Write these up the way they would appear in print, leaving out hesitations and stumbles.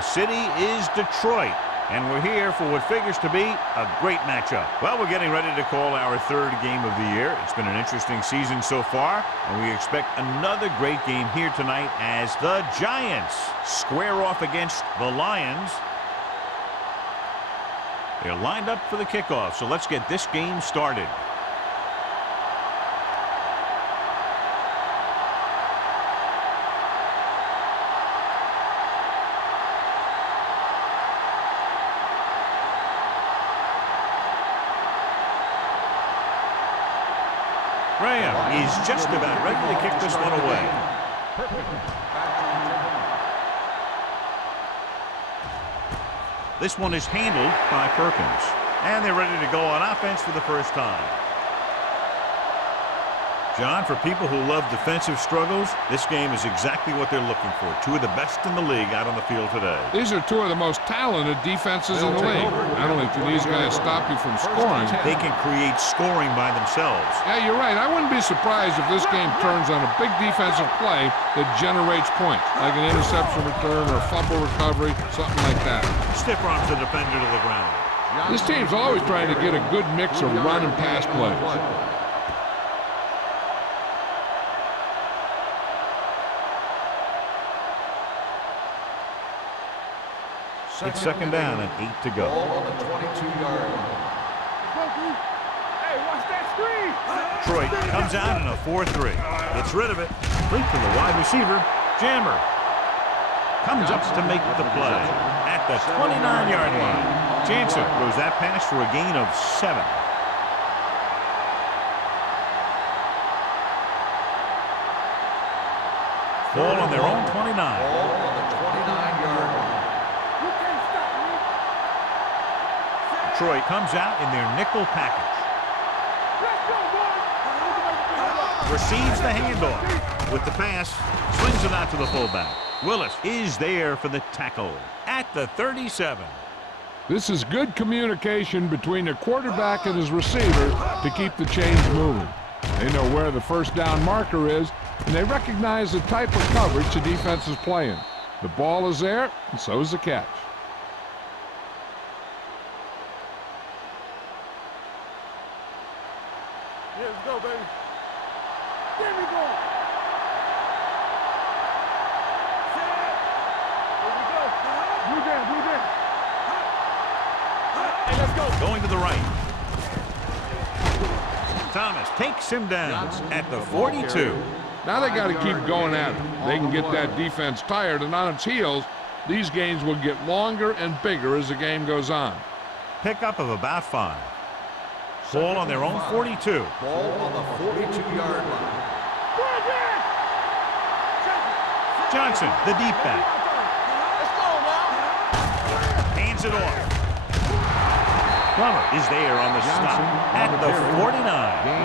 The city is Detroit, and we're here for what figures to be a great matchup. Well, we're getting ready to call our third game of the year. It's been an interesting season so far, and we expect another great game here tonight as the Giants square off against the Lions. They're lined up for the kickoff, so let's get this game started. Graham is just about ready to kick this one away. This one is handled by Perkins. And they're ready to go on offense for the first time. John, for people who love defensive struggles, this game is exactly what they're looking for. Two of the best in the league out on the field today. These are two of the most talented defenses in the league. Not only can these guys stop you from scoring, they can create scoring by themselves. Yeah, you're right. I wouldn't be surprised if this game turns on a big defensive play that generates points, like an interception return or a fumble recovery, something like that. Stiff arms the defender to the ground. This team's always trying to get a good mix of run and pass plays. It's second down and 8 to go. On the 22-yard line. Hey, watch that screen! Detroit comes out in a 4-3. Gets rid of it. Complete to the wide receiver. Jammer comes up to make the play at the 29-yard line. Jansen throws that pass for a gain of 7. Ball on their own 29. Ball on the 29-yard line. Detroit comes out in their nickel package. Receives the handoff with the pass, swings it out to the fullback. Willis is there for the tackle at the 37. This is good communication between the quarterback and his receiver to keep the chains moving. They know where the first down marker is, and they recognize the type of coverage the defense is playing. The ball is there, and so is the catch. Yeah, let's go, baby. There we go. Set. Here we go. Blue down, blue down. Hey, let's go. Going to the right. Thomas takes him down at the 42. Now they got to keep going at it. They can get that defense tired, and on its heels, these games will get longer and bigger as the game goes on. Pickup of about 5. Ball on their own 42. Ball on the 42-yard line. Johnson, the deep back. Let's go now. Hands it off. Plummer is there on the stop at the 49.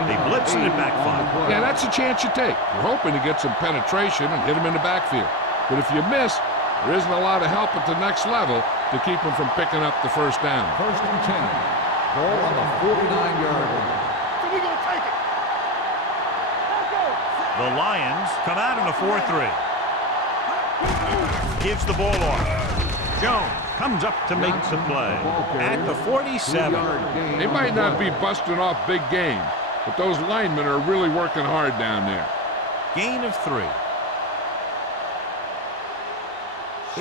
They blitzing it back 5. Yeah, that's a chance you take. You're hoping to get some penetration and hit him in the backfield. But if you miss, there isn't a lot of help at the next level to keep him from picking up the first down. First and 10. Ball on the 49-yard line. So we gonna take it. Let's go. The Lions come out in a 4-3. Gives the ball off. Jones comes up to make the play at the 47. They might not be busting off big games, but those linemen are really working hard down there. Gain of 3.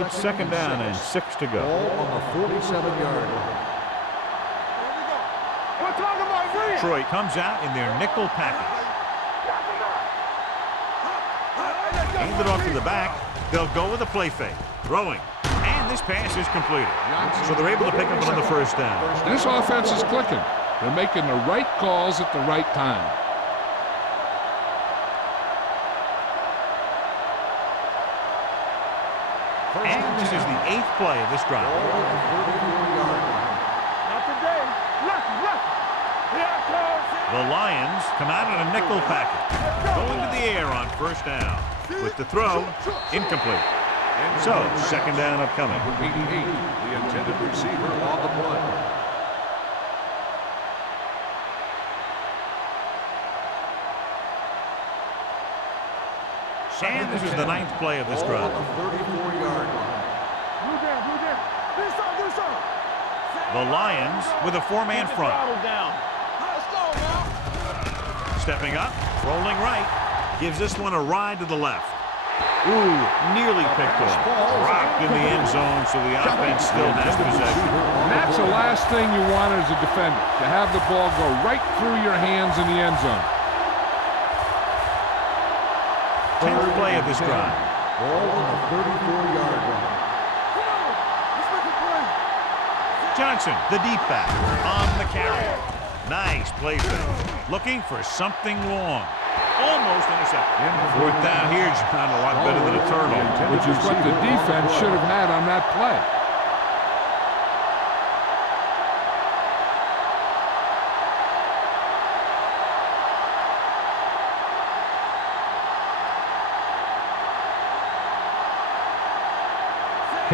It's second down and 6 to go. Ball on the 47-yard line. Detroit comes out in their nickel package. Handed off to the back. They'll go with a play fake. Throwing. And this pass is completed. So they're able to pick up another first down. This offense is clicking. They're making the right calls at the right time. And this is the 8th play of this drive. Ball on the 34-yard line. Not today. Left. Here I come. The Lions come out in a nickel package. Going to the air on first down. With the throw, incomplete. So, second down upcoming. 88, the intended receiver on the play. And this is the 9th play of this drive. On the 34-yard line. Blue down, blue down. Do something, do something. The Lions with a four-man front. Down. Let's go now. Stepping up, rolling right. Gives this one a ride to the left. Ooh, nearly picked off. Rocked in the end zone, so the offense still has possession. And that's the last thing you want as a defender, to have the ball go right through your hands in the end zone. 10th play of this drive. Ball on the 34-yard line. Come on. Let's make a play. Johnson, the deep back, on the carry. Nice play fake. Looking for something long. Almost intercepted. 4th down here, John, a lot better than a turnover. Which is what the defense should have had on that play.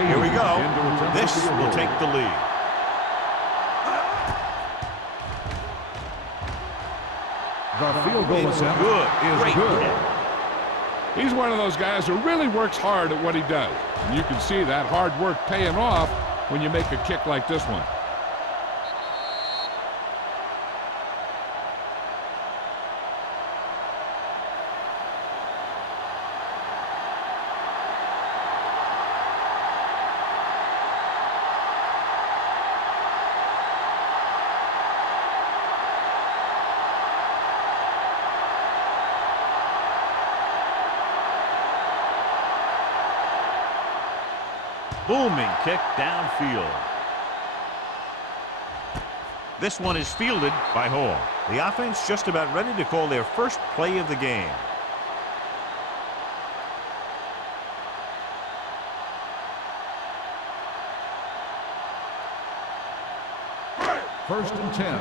Here we go. This will take the lead. The field goal It's attempt good. is Great good. kick. He's one of those guys who really works hard at what he does. And you can see that hard work paying off when you make a kick like this one. Booming kick downfield. This one is fielded by Hall. The offense just about ready to call their first play of the game. First and 10.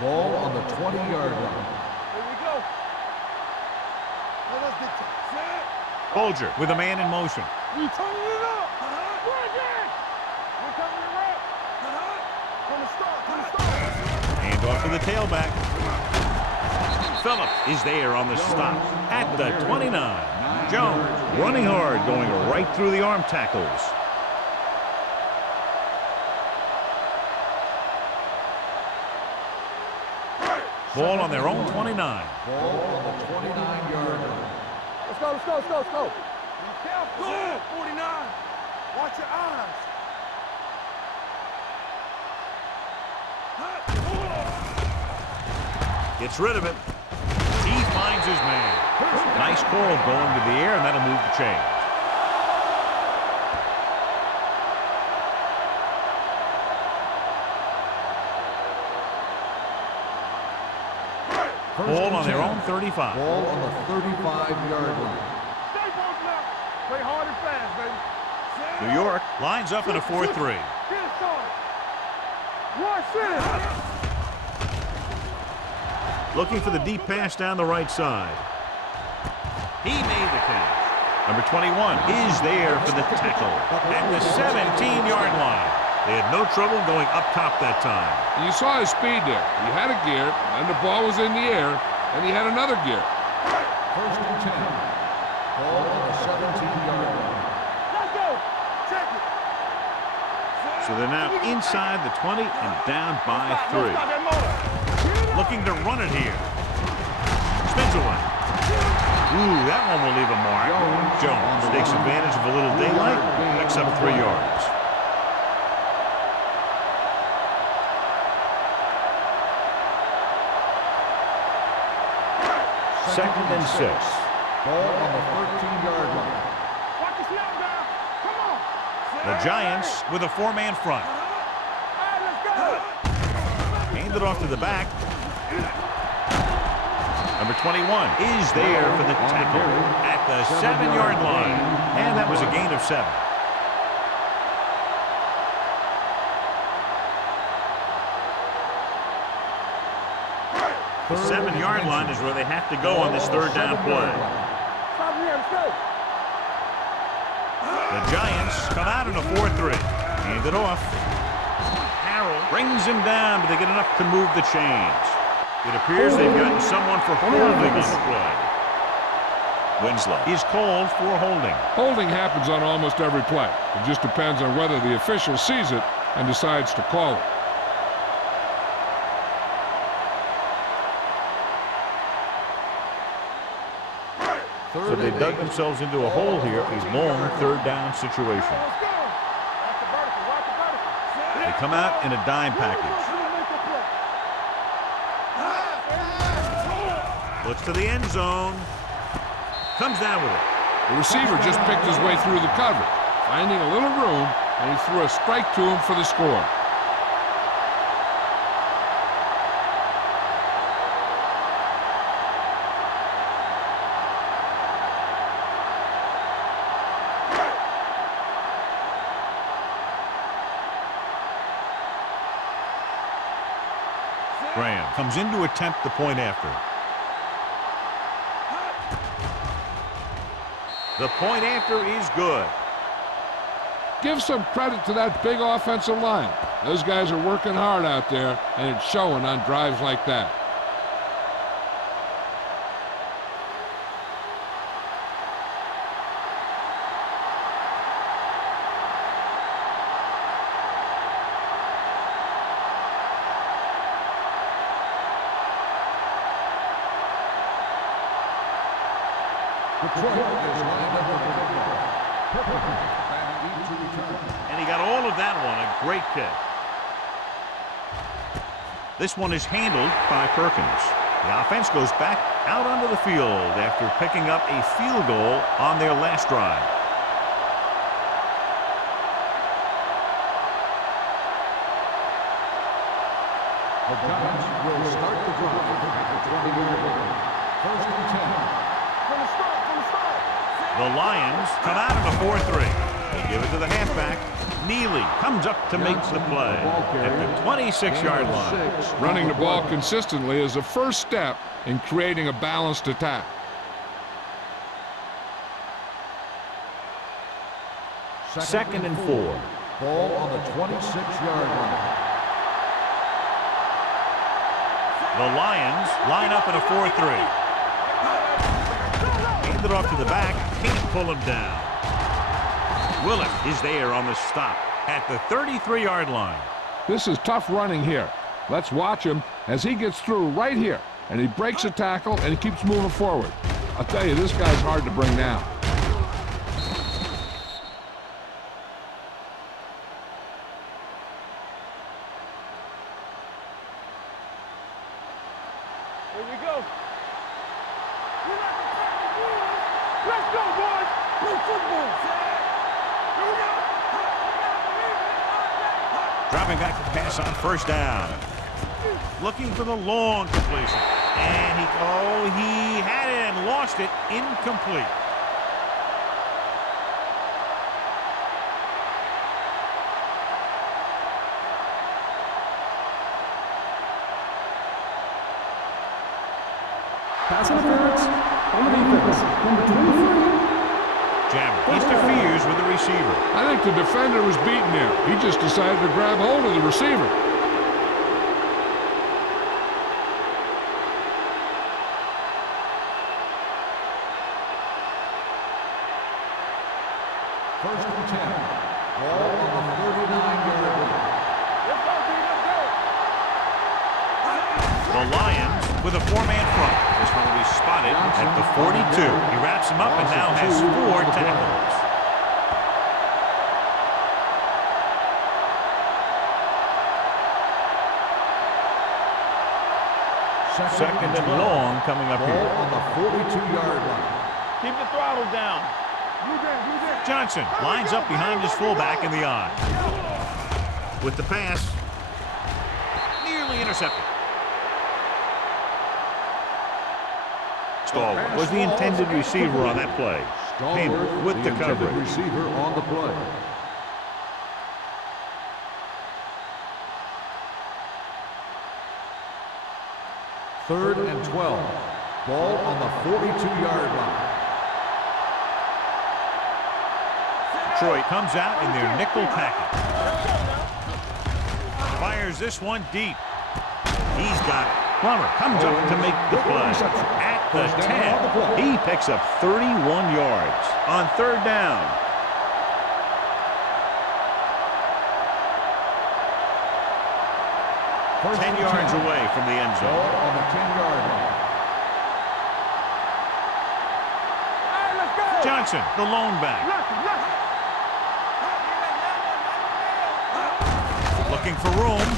Ball on the 20-yard line. Here we go. Let's get to set. Bolger with a man in motion. We turning it up. Bring it. We're coming to rep. From the start. Hand off to the tailback. Phillips is there on the stop at the 29. Jones running hard, going right through the arm tackles. Ball on their own 29. Ball on the 29-yard line. Let's go, let's go, let's go, let's go. Be careful. Good. 49. Watch your eyes. Gets rid of it. He finds his man. Nice call going to the air, and that'll move the chain. Ball on their own 35. Ball on the 35-yard line. Stay focused now. Play hard and fast, baby. New York lines up in a 4-3. Get it started. Rush in. Looking for the deep pass down the right side. He made the catch. Number 21 is there for the tackle at the 17-yard line. They had no trouble going up top that time. You saw his speed there. He had a gear, and the ball was in the air, and he had another gear. First and 10. Ball on the 17-yard line. Let's go. Check it. So they're now inside the 20 and down by 3. Stop that motor. Looking to run it here. Spins away. Ooh, that one will leave a mark. Jones takes advantage of a little daylight, picks up 3 yards. Second and 6. Ball on the 13-yard line. Watch the snap down. Come on. The Giants with a 4-man front. All right, let's go. Hand it off to the back. Number 21 is there for the tackle at the 7-yard line. And that was a gain of 7. The 7-yard line is where they have to go on this third down play. Stop here. Let's go. The Giants come out in a 4-3. Hand it off. Harrell brings him down, but they get enough to move the chains. It appears they've gotten someone for holding on the play. Winslow is called for holding. Holding happens on almost every play. It just depends on whether the official sees it and decides to call it. So they dug themselves into a hole here, a long third down situation. They come out in a dime package. Looks to the end zone. Comes down with it. The receiver just picked his way through the coverage, finding a little room, and he threw a strike to him for the score. Graham comes in to attempt the point after. The point after is good. Give some credit to that big offensive line. Those guys are working hard out there, and it's showing on drives like that. Detroit is lined up with the football. Back into return. And he got all of that one. A great kick. This one is handled by Perkins. The offense goes back out onto the field after picking up a field goal on their last drive. The Giants will start the drive at the 20-yard line. First and 10. The Lions come out in a 4-3. They give it to the halfback. Neely comes up to make the play at the 26-yard line. Running the ball consistently is the first step in creating a balanced attack. Second and 4. Ball on the 26-yard line. The Lions line up in a 4-3. Hand it off to the back. Can't pull him down. Willett is there on the stop at the 33-yard line. This is tough running here. Let's watch him as he gets through right here, and he breaks a tackle and he keeps moving forward. I'll tell you, this guy's hard to bring down. Here we go. Let's go, boys. Play football. Here we go. Dropping back to pass on first down. Looking for the long completion. And he had it and lost it. Incomplete. Pass interference on the defense. Number 23. Jammer interferes with the receiver. I think the defender was beaten here. He just decided to grab hold of the receiver. First and 10. Ball on the 39-yard line. Let's go, D. Let's go. The Lions with a four-man front. This one will be spotted at the 42. He wraps him up and now has 4 tackles. Second and long coming up Ball here. on the 42-yard line. Keep the throttle down. Johnson lines up behind his fullback in the eye. With the pass, nearly intercepted. Stallworth was the intended receiver on that play. Stallworth with the intended coverage. receiver on the play. Third and 12. Ball on the 42-yard line. Detroit comes out in their nickel package. Fires this one deep. He's got it. Plummer comes up to make the play at the 10. He picks up 31 yards on third down. First 10 and yards 10. away from the end Ball zone. on the 10-yard line. Hey, let's go. Johnson, the lone back. Looking for room.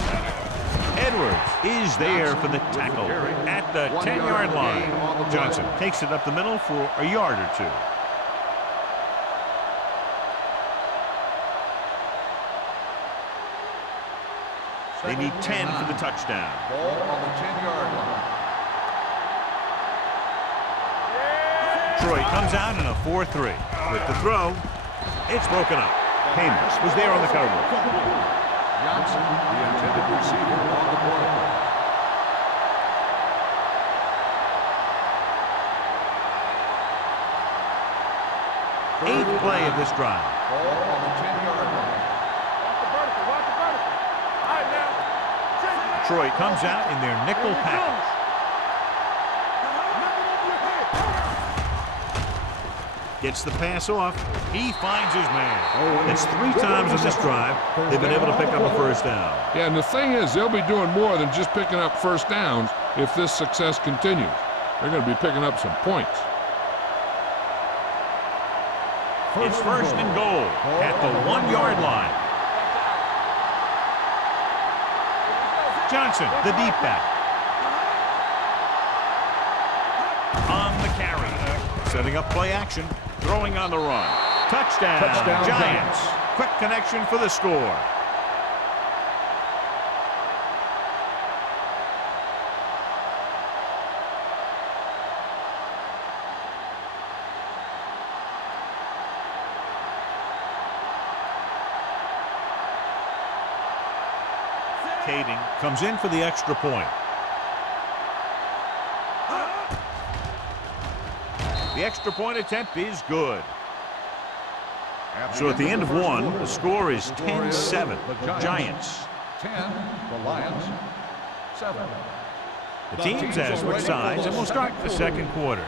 Edwards is there for the tackle at the 10-yard line. Johnson takes it up the middle for a yard or two. They need 10 for the touchdown. Ball on the 10-yard line. Detroit comes out in a 4-3. With the throw, it's broken up. Hamer was there on the coverage. Johnson, the intended receiver on the play. Eighth play of this drive. Ball on the 10-yard line. Watch the vertical. Watch the vertical. All right, now. Detroit comes out in their nickel package. Gets the pass off. He finds his man. It's 3 times on this drive they've been able to pick up a first down. Yeah, and the thing is, they'll be doing more than just picking up first downs if this success continues. They're going to be picking up some points. It's first and goal at the 1-yard line. Johnson, the deep back. On the carry. Setting up play action. Throwing on the run. Touchdown, Giants. Quick connection for the score. Kading comes in for the extra point. The extra point attempt is good. So at the end of one, the score is 10-7. Giants. 10, the Lions. 7. The teams have switched sides, and we'll start the second quarter.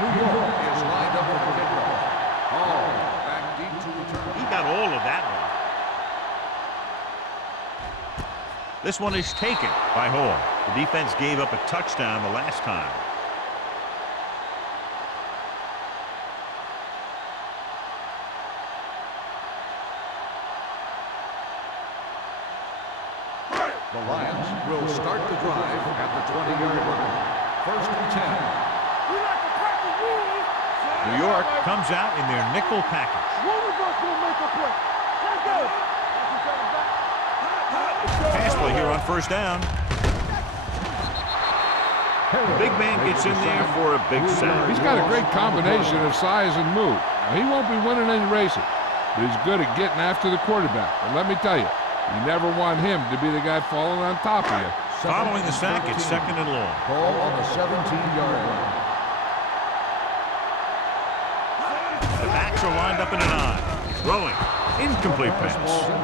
New York is lined up for the kickoff. Hall back deep to return. He got all of that one. This one is taken by Hall. The defense gave up a touchdown the last time. The Lions will start the drive at the 20-yard line. First and 10. We like to practice rules. New York comes out in their nickel package. One of us will make a play. Let's go. Pass play here on first down. The big man gets in there for a big sack. He's got a great combination of size and move. Now, he won't be winning any races, but he's good at getting after the quarterback. And let me tell you, you never want him to be the guy falling on top of you. Following the sack, it's second and long. Ball on the 17-yard line. The backs are lined up in an I. Throwing. Incomplete pass.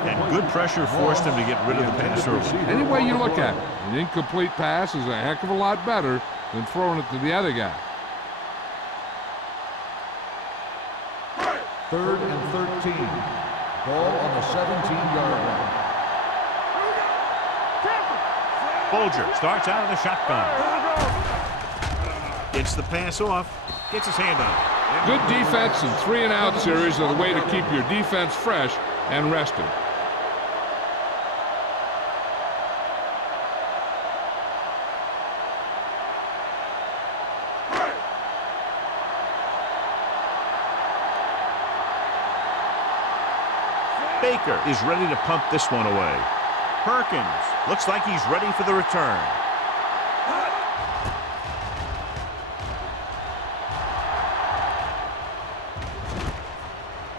And good pressure forced him to get rid of the pass early. Any way you look at it, an incomplete pass is a heck of a lot better than throwing it to the other guy. Third and 13. Ball on the 17-yard line. Bolger starts out of the shotgun. Gets the pass off. Gets his hand on it. Good defense and 3-and-out series are the way to keep your defense fresh and rested. Baker is ready to pump this one away. Perkins looks like he's ready for the return.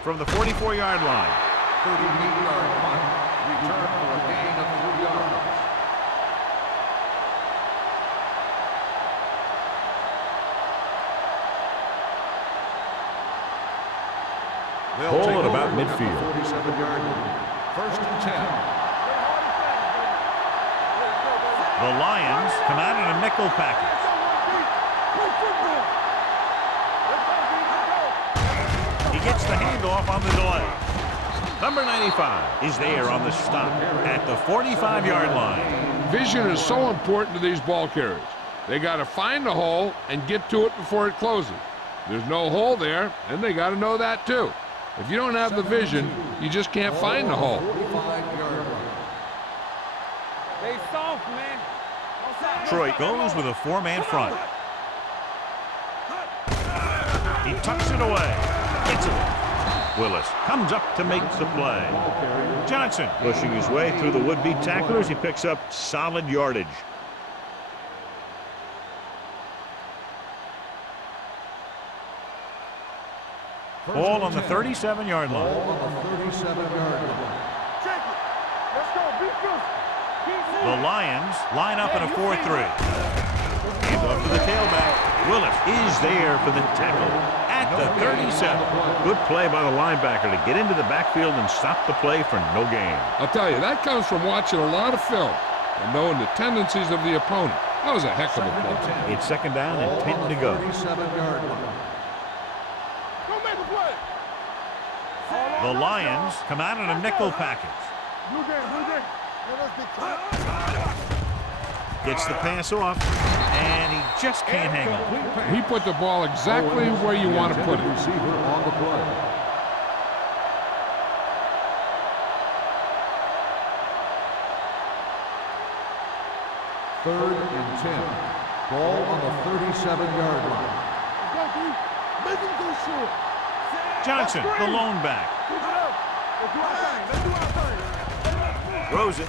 From the 44-yard line. 38-yard punt. Return for a gain of 3 yards. Ball at about midfield. 47-yard line. First and 10. The Lions come out in a nickel package. He gets the handoff on the delay. Number 95 is there on the stop at the 45-yard line. Vision is so important to these ball carriers. They got to find the hole and get to it before it closes. There's no hole there, and they got to know that too. If you don't have the vision, you just can't find the hole. 45-yard line. Stay soft, man. Detroit goes with a four-man front. He tucks it away. Gets it. Willis comes up to make the play. Johnson pushing his way through the would-be tacklers. He picks up solid yardage. Ball on the 37-yard line. Ball on the 37-yard line. Check it. Let's go. Be good. The Lions line up in a 4-3. Hand off to the tailback. Willis is there for the tackle at the 37. Good play by the linebacker to get into the backfield and stop the play for no gain. I'll tell you, that comes from watching a lot of film and knowing the tendencies of the opponent. That was a heck of a play. It's second down and 10 to go. 37-yard line. Don't make a play. The Lions come out in a nickel package. Blue game, blue game. Gets the pass off, and he just can't hang on. He put the ball exactly where you want to put it. Receiver on the play. Third and 10. Ball on the 37-yard line. Let's go, D. Make him go short. Johnson, the lone back. Keep it up. Let's do our thing. Let's do our thing. Throws it.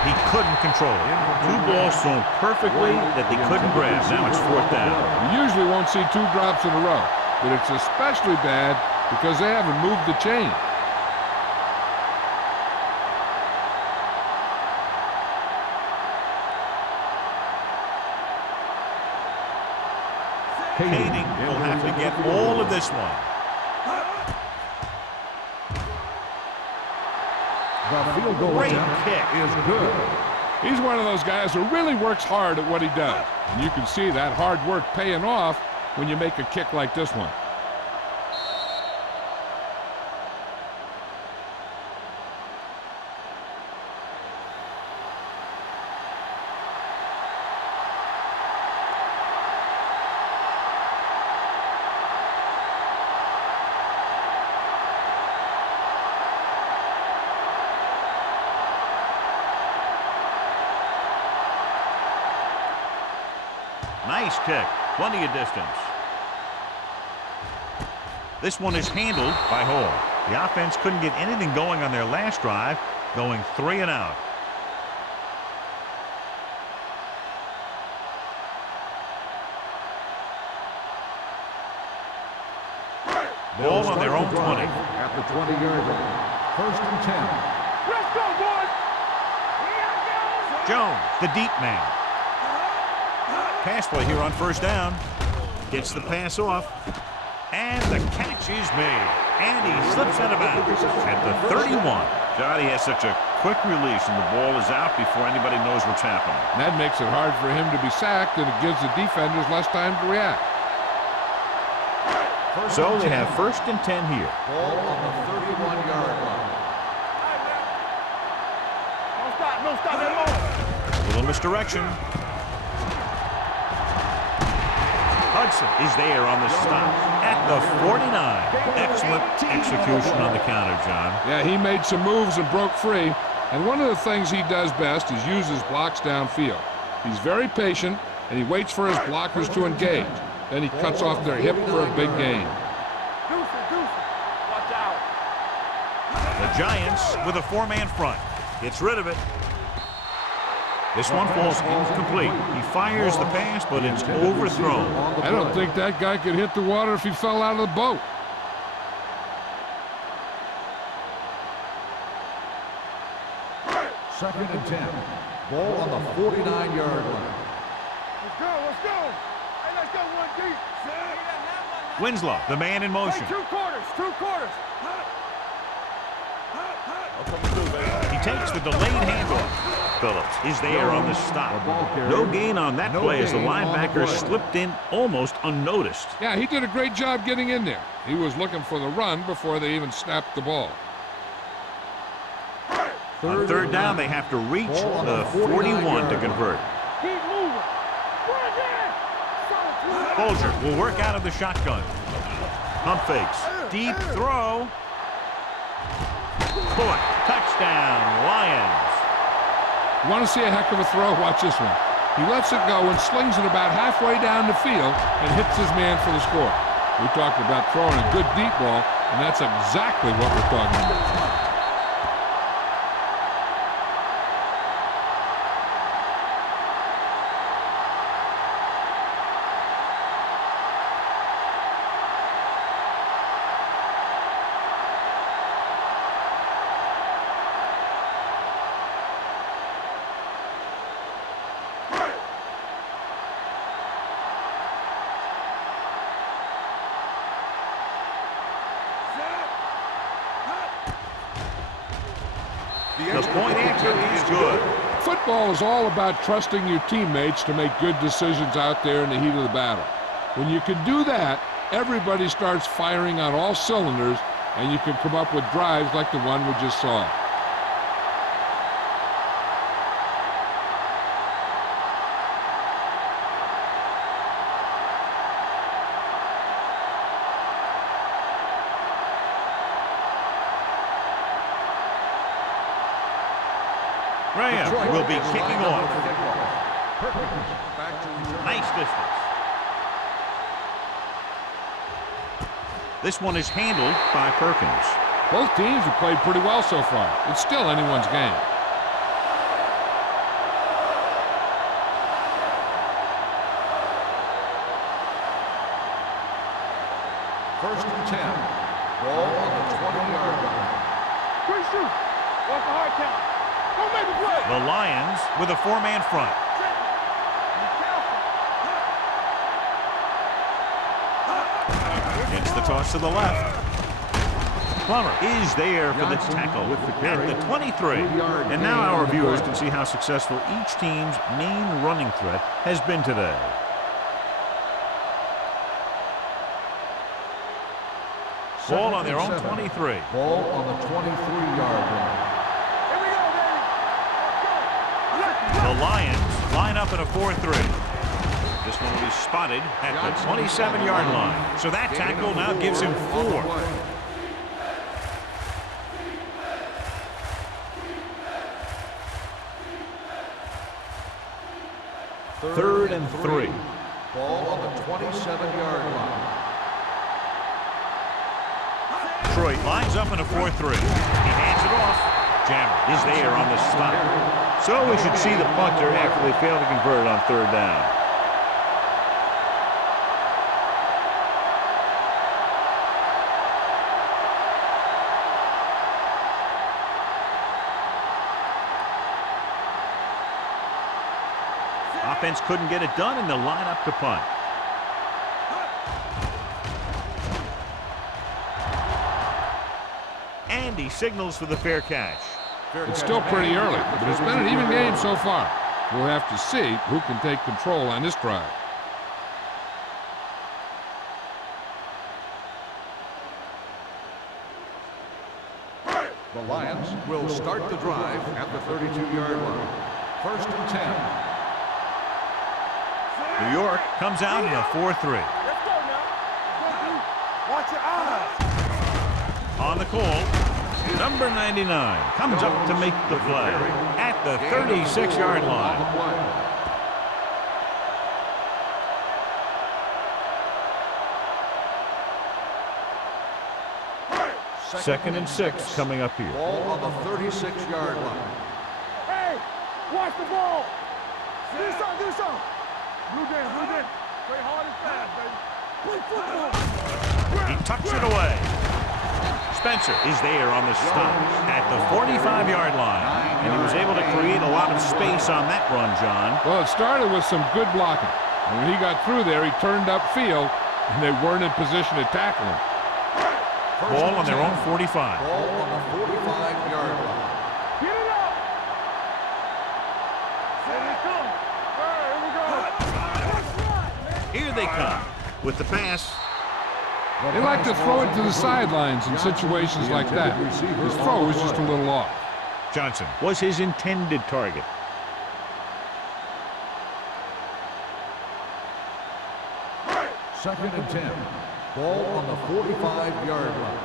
He couldn't control it. Two balls thrown perfectly that they couldn't grab. Now it's fourth down. You usually won't see two drops in a row, but it's especially bad because they haven't moved the chain. Kading will have to get all of this one. The field goal Great attempt kick. is good. He's one of those guys who really works hard at what he does. And you can see that hard work paying off when you make a kick like this one. Nice kick. Plenty of distance. This one is handled by Hall. The offense couldn't get anything going on their last drive, going 3 and out. Ball on their own 20. At the 20-yard line. First and 10. Let's go, boys. Jones, the deep man. Pass play here on first down. Gets the pass off. And the catch is made. And he slips out of bounds at the 31. Johnny has such a quick release, and the ball is out before anybody knows what's happening. And that makes it hard for him to be sacked, and it gives the defenders less time to react. So they have first and 10 here. Ball on the 31-yard line. Don't stop. Don't stop that long. Little misdirection. Hudson is there on the stop at the 49. Excellent execution on the counter, John. Yeah, he made some moves and broke free. And one of the things he does best is use his blocks downfield. He's very patient, and he waits for his blockers to engage. Then he cuts off their hip for a big gain. Watch out. The Giants with a four-man front. Gets rid of it. This one falls incomplete. He fires the pass, but it's overthrown. I don't think that guy could hit the water if he fell out of the boat. Second and 10. Ball on the 49-yard line. Let's go. Let's go. Hey, let's go one deep. Winslow, the man in motion. Hey, two quarters, two quarters. He takes the delayed handoff. Phillips is there on the stop. No gain on that play as the linebacker slipped in almost unnoticed. Yeah, he did a great job getting in there. He was looking for the run before they even snapped the ball. On third down, they have to reach the 41 to convert. Keep moving. Bring it. Folger will work out of the shotgun. Pump fakes. Deep throw. Caught. Touchdown, Lions. You want to see a heck of a throw? Watch this one. He lets it go and slings it about halfway down the field and hits his man for the score. We talked about throwing a good deep ball, and that's exactly what we're talking about. The point after is good. Football is all about trusting your teammates to make good decisions out there in the heat of the battle. When you can do that, everybody starts firing on all cylinders, and you can come up with drives like the one we just saw. Graham will be kicking off. Nice distance. This one is handled by Perkins. Both teams have played pretty well so far. It's still anyone's game. First and 10. Ball on the 20-yard line. Quick shoot. What's the hard count? Don't make a play. The Lions with a four-man front. Gets the toss to the left. Plummer is there for the tackle at the 23. And now our viewers can see how successful each team's main running threat has been today. Ball on their own 23. Ball on the 23-yard line. Here we go, baby. Let's go. The Lions line up in a 4-3. This one will be spotted at the 27-yard line. So that tackle now gives him 4. Third and 3. Ball on the 27-yard line. Detroit lines up in a 4-3. He hands it off. Jammer is there on the stop. So we should see the punter after they fail to convert on third down. Offense couldn't get it done, and they'll line up to punt. And he signals for the fair catch. It's still pretty early, but it's been an even game so far. We'll have to see who can take control on this drive. The Lions will start the drive at the 32-yard line. First and 10. New York comes out in a 4-3. Let's go now. Watch your eyes. On the call, number 99 comes up to make the play at the 36-yard line. Second and 6 coming up here. Ball on the 36-yard line. Hey, watch the ball. Do something, do something. Blue game, blue game. Play hard and fast, baby. Play football. He tucks it away. Spencer is there on the stop at the 45-yard line. And he was able to create a lot of space on that run, John. Well, it started with some good blocking. And when he got through there, he turned upfield and they weren't in position to tackle him. Ball on their own 45. Ball on the 45-yard line. Get it up. Here we go. Here they come with the pass. They like to throw it to the sidelines in situations like that. His throw was just a little off. Johnson was his intended target. Second and 10. Ball on the 45-yard line.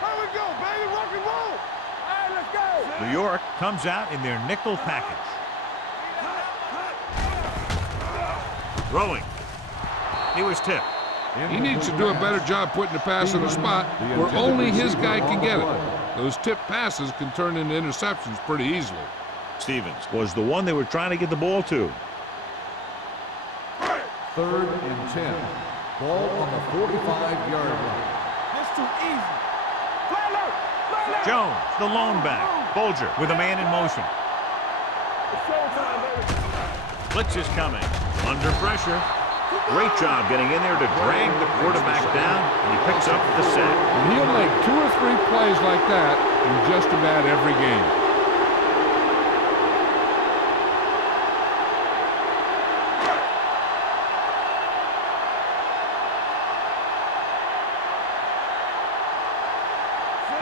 Here we go, baby. Rock and roll. All right, let's go. New York comes out in their nickel package. Throwing. He was tipped. He needs to do a better job putting the pass in a spot where only his guy can get it. Those tip passes can turn into interceptions pretty easily. Stevens was the one they were trying to get the ball to. Third and 10. Ball on the 45-yard line. That's too easy. Fly low. Fly low. Jones, the lone back. Bolger with a man in motion. It's showtime, baby. Blitz is coming. Under pressure. Great job getting in there to drag the quarterback down, and he picks up the sack. And he'll make 2 or 3 plays like that in just about every game.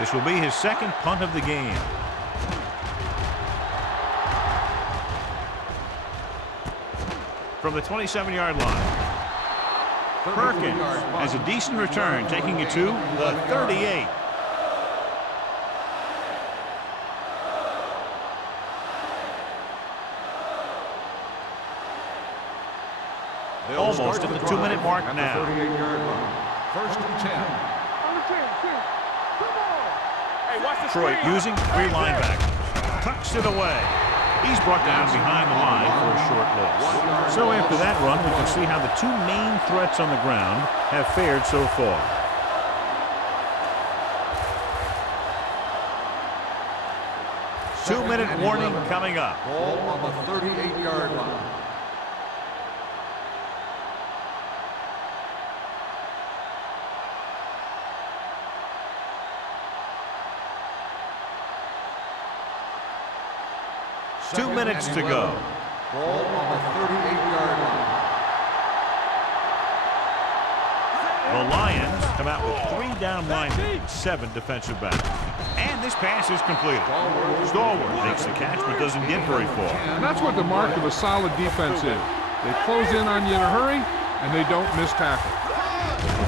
This will be his second punt of the game. From the 27-yard line. Perkins has a decent return, taking it to the 38. Almost at the 2-minute mark now. 38-yard line. First and 10. On the 10. Come on. Hey, watch the Detroit screen. using 3 linebackers. Tucks it away. He's brought down behind the line for a short loss. So after that run, we can see how the 2 main threats on the ground have fared so far. Two-minute warning coming up. Ball on the 38-yard line. Two minutes to go. Ball on the 38-yard line. The Lions come out with 3 down linemen and 7 defensive backs. And this pass is completed. Stallworth makes the catch but doesn't get very far. And that's what the mark of a solid defense is. They close in on you in a hurry, and they don't miss tackle.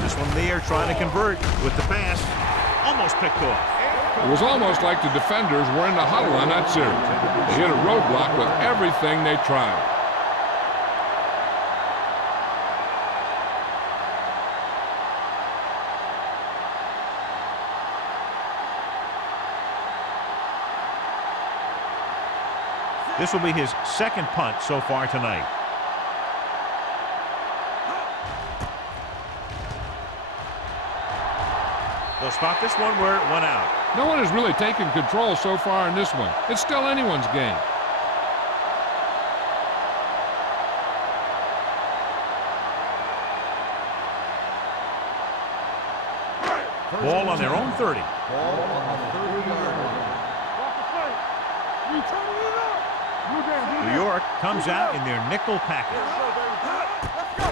This one there trying to convert with the pass. Almost picked off. It was almost like the defenders were in the huddle on that series. They hit a roadblock with everything they tried. This will be his second punt so far tonight. They'll stop this one where it went out. No one has really taken control so far in this one. It's still anyone's game. Ball on their own 30. Ball on the 30-yard line. Watch the play. You turning it up. You down. New York comes out in their nickel package. Let's go, baby. Let's go.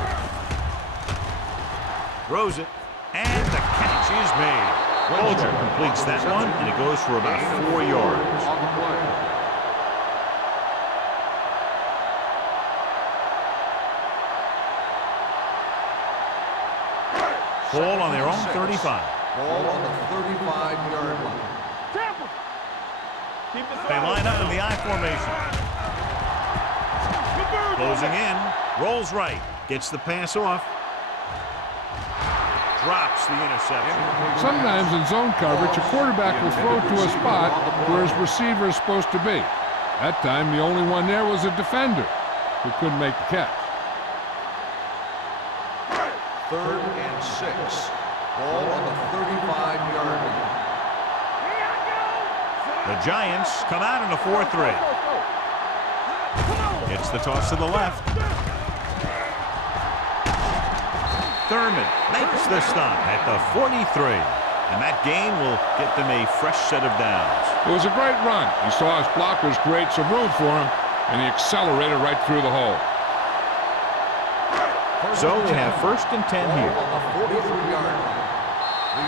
Throws it, and the catch is made. Bolger completes that one, and it goes for about 4 yards. On the play. Ball on their own 35. Ball on the 35-yard line. Tampa. Keep this They line up in the I formation. Closing in, rolls right, gets the pass off. Drops the interception. Sometimes in zone coverage, a quarterback will throw to a spot where his receiver is supposed to be. That time, the only one there was a defender who couldn't make the catch. Third and 6. Ball on the 35-yard line. The Giants come out in a 4-3. It's the toss to the left. Thurman makes the stop at the 43. And that gain will get them a fresh set of downs. It was a great run. He saw his blockers create some room for him, and he accelerated right through the hole. So they have 1st and 10 here. On the 43-yard line.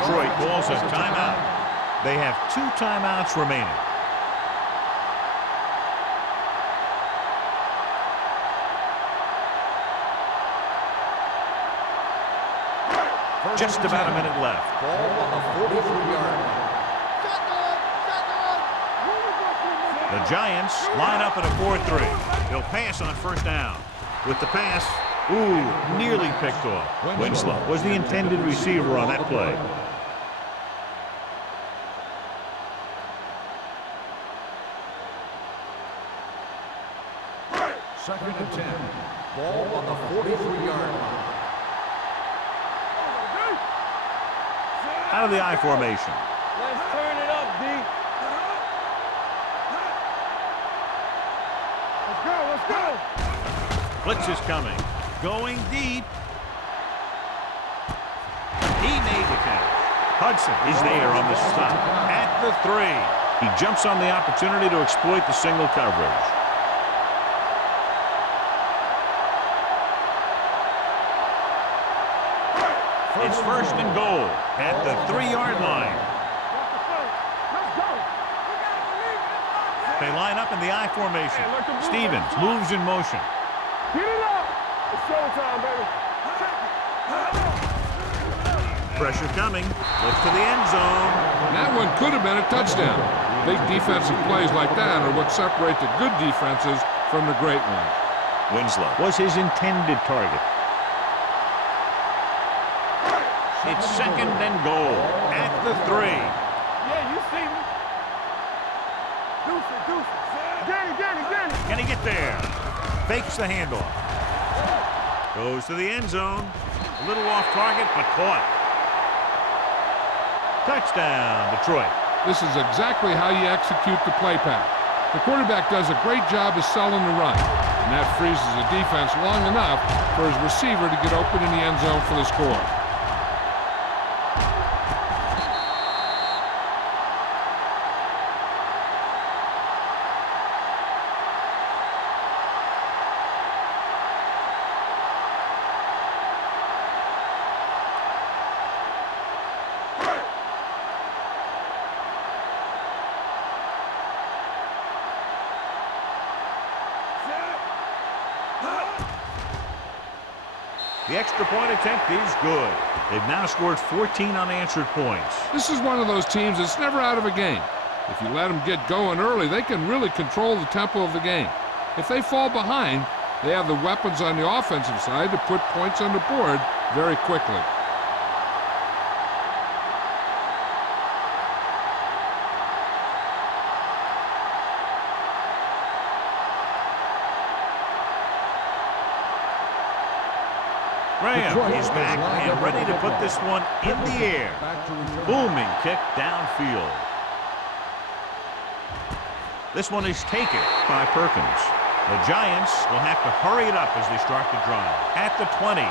Detroit calls a timeout. They have 2 timeouts remaining. Just about a minute left. Ball on the 43-yard line. The Giants line up at a 4-3. They'll pass on 1st down. With the pass, nearly picked off. Winslow was the intended receiver on that play. Second and 10. Ball on the 43-yard line. Out of the I formation. Let's turn it up, D. Let's go. Blitz is coming. Going deep. He made the catch. Hudson is there on the stop at the 3. He jumps on the opportunity to exploit the single coverage. It's 1st and goal at the 3-yard line. They line up in the I formation. Stevens moves in motion. Get it up. It's showtime, baby. Pressure coming. Blitz to the end zone. And that one could have been a touchdown. Big defensive plays like that are what separate the good defenses from the great ones. Winslow was his intended target. It's 2nd and goal at the 3. Yeah, you see me. Deuce it. Get it. Can he get there? Fakes the handoff. Goes to the end zone. A little off target, but caught. Touchdown, Detroit. This is exactly how you execute the play pass. The quarterback does a great job of selling the run, and that freezes the defense long enough for his receiver to get open in the end zone for the score. The extra point attempt is good. They've now scored 14 unanswered points. This is one of those teams that's never out of a game. If you let them get going early, they can really control the tempo of the game. If they fall behind, they have the weapons on the offensive side to put points on the board very quickly. Graham is back and ready to put this one in the air. Booming kick downfield. This one is taken by Perkins. The Giants will have to hurry it up as they start the drive. At the 20.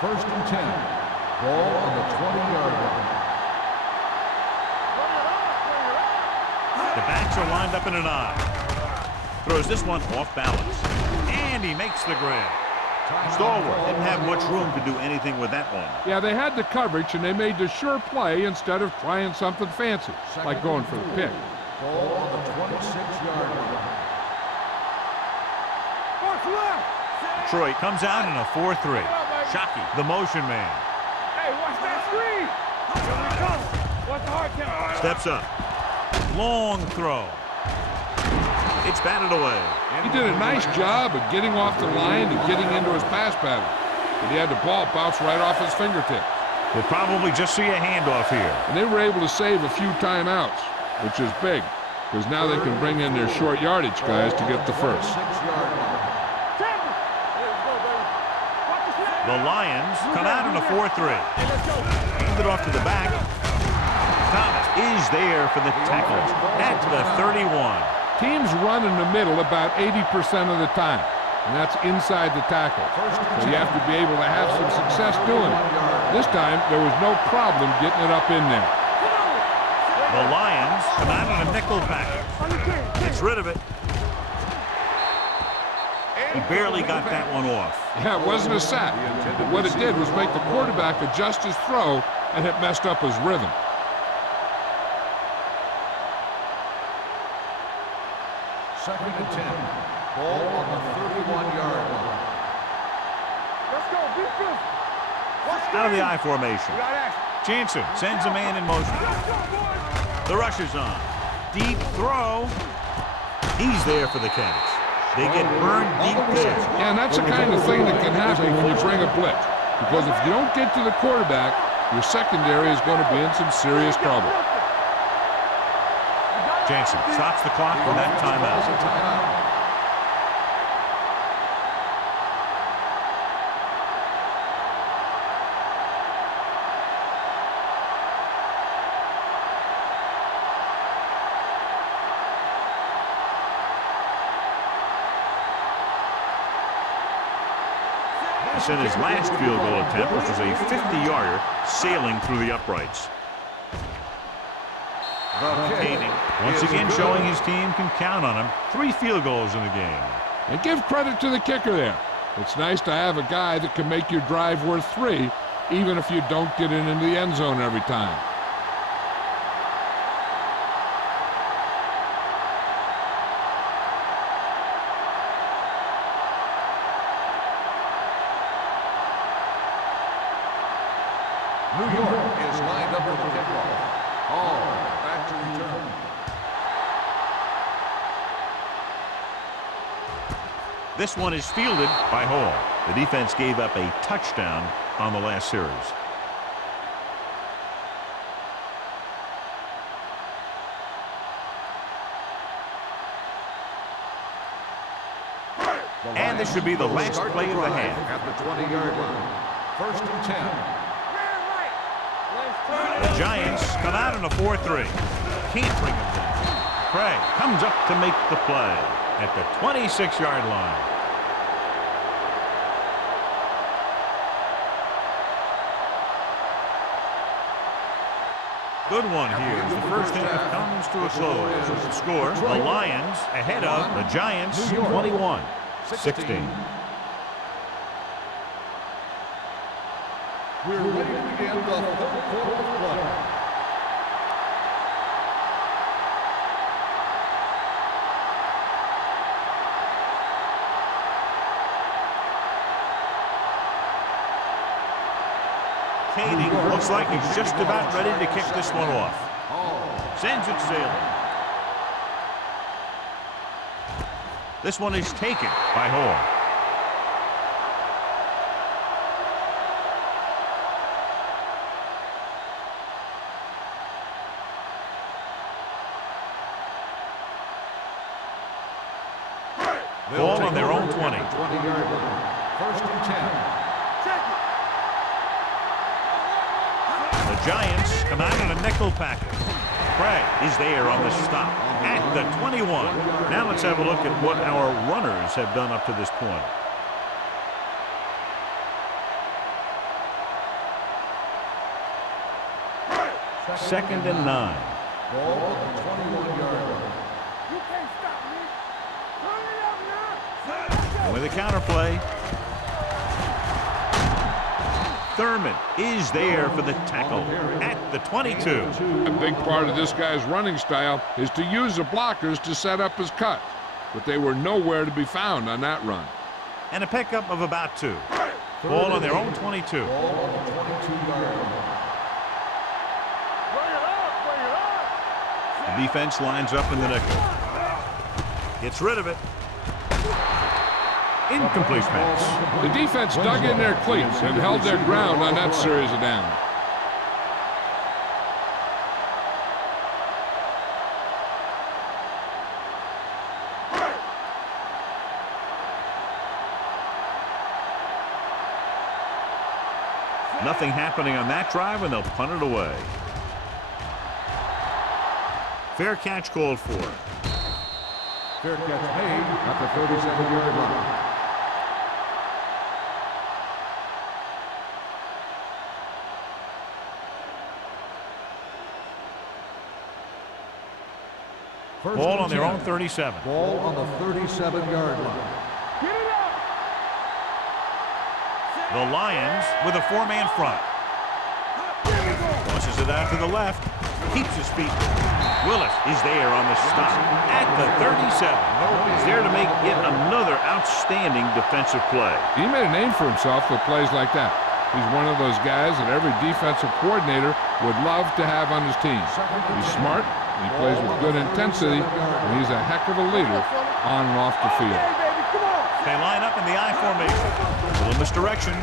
First and 10. Ball on the 20-yard line. The backs are lined up in an I. Throws this one off balance. And he makes the grab. Stallworth didn't have much room to do anything with that one. Yeah, they had the coverage, and they made the sure play instead of trying something fancy, like going for the pick. Ball on the 26-yard line. Detroit comes out in a 4-3. Shockey, the motion man. Hey, watch that screen. Here we go. Watch the hard count. Steps up. Long throw. It's batted away. He did a nice job of getting off the line and getting into his pass pattern, but he had the ball bounce right off his fingertips. We'll probably just see a handoff here. And they were able to save a few timeouts, which is big, because now they can bring in their short yardage guys to get the first. 6-yard line. The Lions come out in a 4-3. Hand it off to the back. Thomas is there for the tackle at the 31. Teams run in the middle about 80% of the time, and that's inside the tackle. So you have to be able to have some success doing it. This time, there was no problem getting it up in there. The Lions come out in a nickel package. Gets rid of it. He barely got that one off. Yeah, it wasn't a sack. But what it did was make the quarterback adjust his throw, and it messed up his rhythm. Second and 10. Ball on the 31-yard line. Let's go, defense. Out of the I formation. Jansen sends a man in motion. The rush is on. Deep throw. He's there for the catch. They get burned deep there. Yeah, and that's the kind of thing that can happen when you bring a blitz. Because if you don't get to the quarterback, your secondary is going to be in some serious trouble. Jansen stops the clock with that timeout. In his last field goal attempt, which was a 50-yarder sailing through the uprights. Kading once again showing his team can count on him. 3 field goals in the game. And give credit to the kicker there. It's nice to have a guy that can make your drive worth 3, even if you don't get it into the end zone every time. New York is lined up for the kickoff. Hall back to return. This one is fielded by Hall. The defense gave up a touchdown on the last series. And this should be the last play of the half. At the 20-yard line. First and 10. The Giants come out in a 4-3. Can't bring them down. Craig comes up to make the play at the 26-yard line. Good one here as the first half comes to a close. The score, the Lions ahead of the Giants 21-16. We're ready to begin the third quarter of play. Kading looks like he's just about ready to kick this one off. Sends it sailing. This one is taken by Hall. Ball on their own 20. 20-yard line. First and 10. The Giants come out in a nickel package. Craig is there on the stop at the 21. Now let's have a look at what our runners have done up to this point. Second and 9. Ball on the 21-yard line. You can't stop me. Turn it up now. And with a counterplay, Thurman is there for the tackle at the 22. A big part of this guy's running style is to use the blockers to set up his cut, but they were nowhere to be found on that run. And a pickup of about 2. Ball on their own 22. Ball on the 22-yard line. The defense lines up in the nickel. Gets rid of it. Incomplete pass. The defense dug in their cleats and held their ground on that series of downs. Nothing happening on that drive, and they'll punt it away. Fair catch called for. Fair catch made at the 37-yard line. Ball on their own 37. Ball on the 37-yard line. Get it up. The Lions with a four-man front. Pushes it out to the left. Keeps his feet. Willis is there on the stop at the 37. He's there to make yet another outstanding defensive play. He made a name for himself with plays like that. He's one of those guys that every defensive coordinator would love to have on his team. He's smart, he plays with good intensity, and he's a heck of a leader on and off the field. They line up in the I formation. A little misdirection.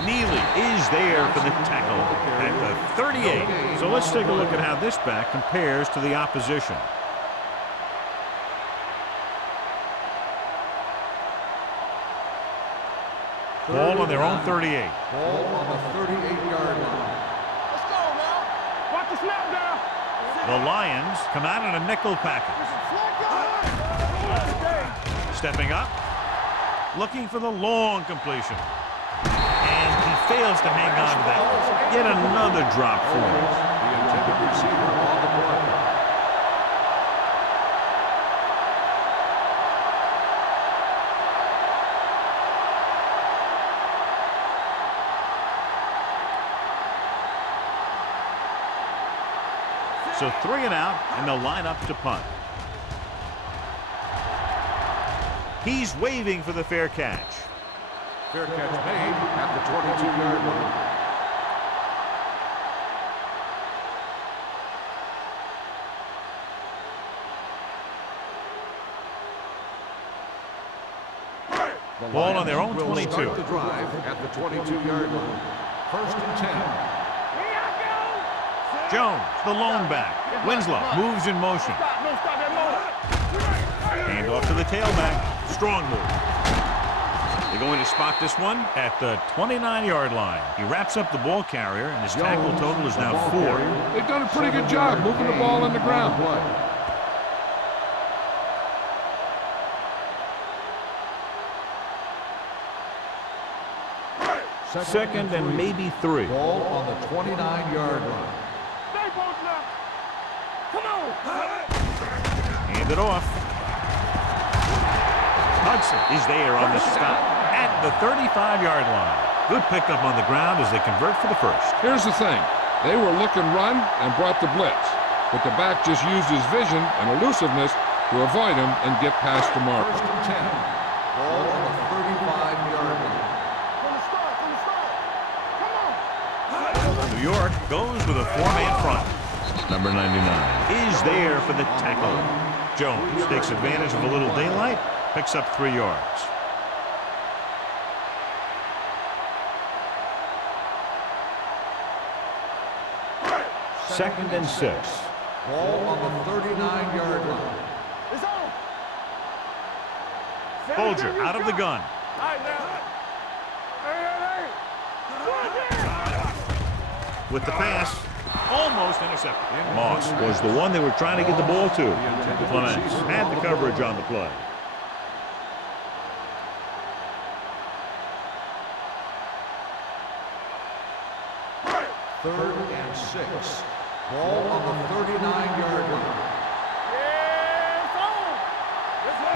Neely is there for the tackle at the 38. So let's take a look at how this back compares to the opposition. Ball on their own 38. Ball on the 38-yard line. Let's go now. Watch the snap down. The Lions come out in a nickel package. Stepping up, looking for the long completion. And he fails to hang on to that. Yet another drop for him. The intended receiver on the play. So 3 and out, and they'll line up to punt. He's waving for the fair catch. Fair catch made at the 22-yard line. Ball on their own will 22. Start the drive at the 22-yard line. 1st and 10. Jones, the lone back. Winslow moves in motion. Hand off to the tailback. Strong move. They're going to spot this one at the 29-yard line. He wraps up the ball carrier, and his tackle total is now 4. They've done a pretty good job moving the ball on the ground. Second and maybe 3. Ball on the 29-yard line. Come on. Hand it off. Hudson is there on the stop at the 35-yard line. Good pickup on the ground as they convert for the first. Here's the thing. They were looking run and brought the blitz, but the back just used his vision and elusiveness to avoid him and get past the marker. 1st and 10. Ball on the 35-yard line. From the start. Come on. New York goes with a four-man front. Number 99 is there for the tackle. Jones takes advantage of a little daylight, picks up 3 yards. Second and 6. Ball on the 39-yard line. It's on. Folger out of the gun. All right, now. Hey. With the pass, almost intercepted. Moss was the one they were trying to get the ball to. Clements had the coverage on the play. Third and 6. Ball on the 39-yard line.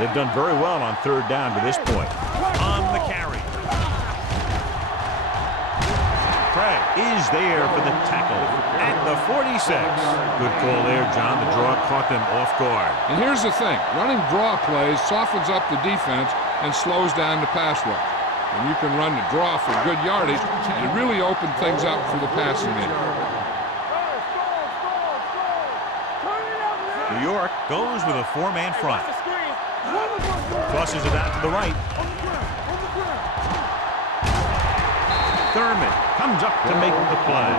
They've done very well on third down to this point. On the carry. Craig is there for the tackle at the 46. Good call there, John. The draw caught them off guard. And here's the thing. Running draw plays softens up the defense and slows down the pass rush. When you can run the draw for good yardage, you really open things up for the passing game. New York goes with a four-man front. Tosses it out to the right. Thurman comes up to make the play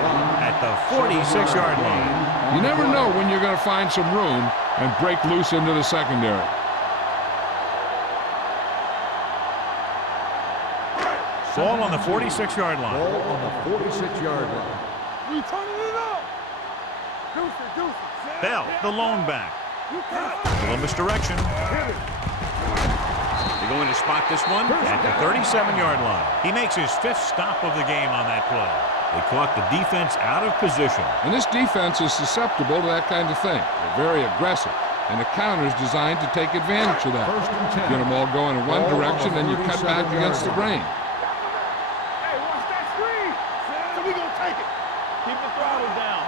at the 46-yard line. You never know when you're going to find some room and break loose into the secondary. Ball on the 46-yard line. Ball on the 46-yard line. We turning it up. Bell, the lone back. A little misdirection. They're going to spot this one at the 37-yard line. He makes his 5th stop of the game on that play. They caught the defense out of position. And this defense is susceptible to that kind of thing. They're very aggressive. And the counter's designed to take advantage of that. Get them all going in one direction, then you cut back against the grain. Hey, watch that screen. So we gonna take it. Keep the throttle down.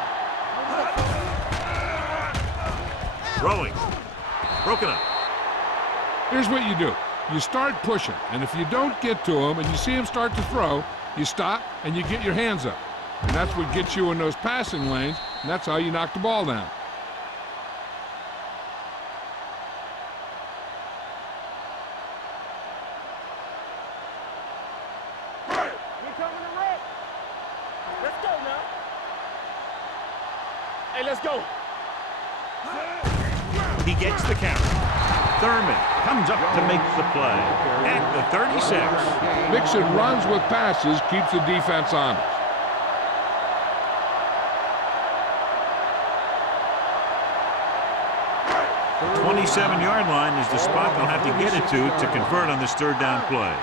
Throwing. Broken up. Here's what you do. You start pushing, and if you don't get to him and you see him start to throw, you stop and you get your hands up. And that's what gets you in those passing lanes, and that's how you knock the ball down. We coming to wreck. Let's go now. Hey, let's go. He gets the carry. Thurman comes up to make the play at the 36. Mixing runs with passes keeps the defense honest. The 27-yard line is the spot they'll have to get it to convert on this 3rd down play.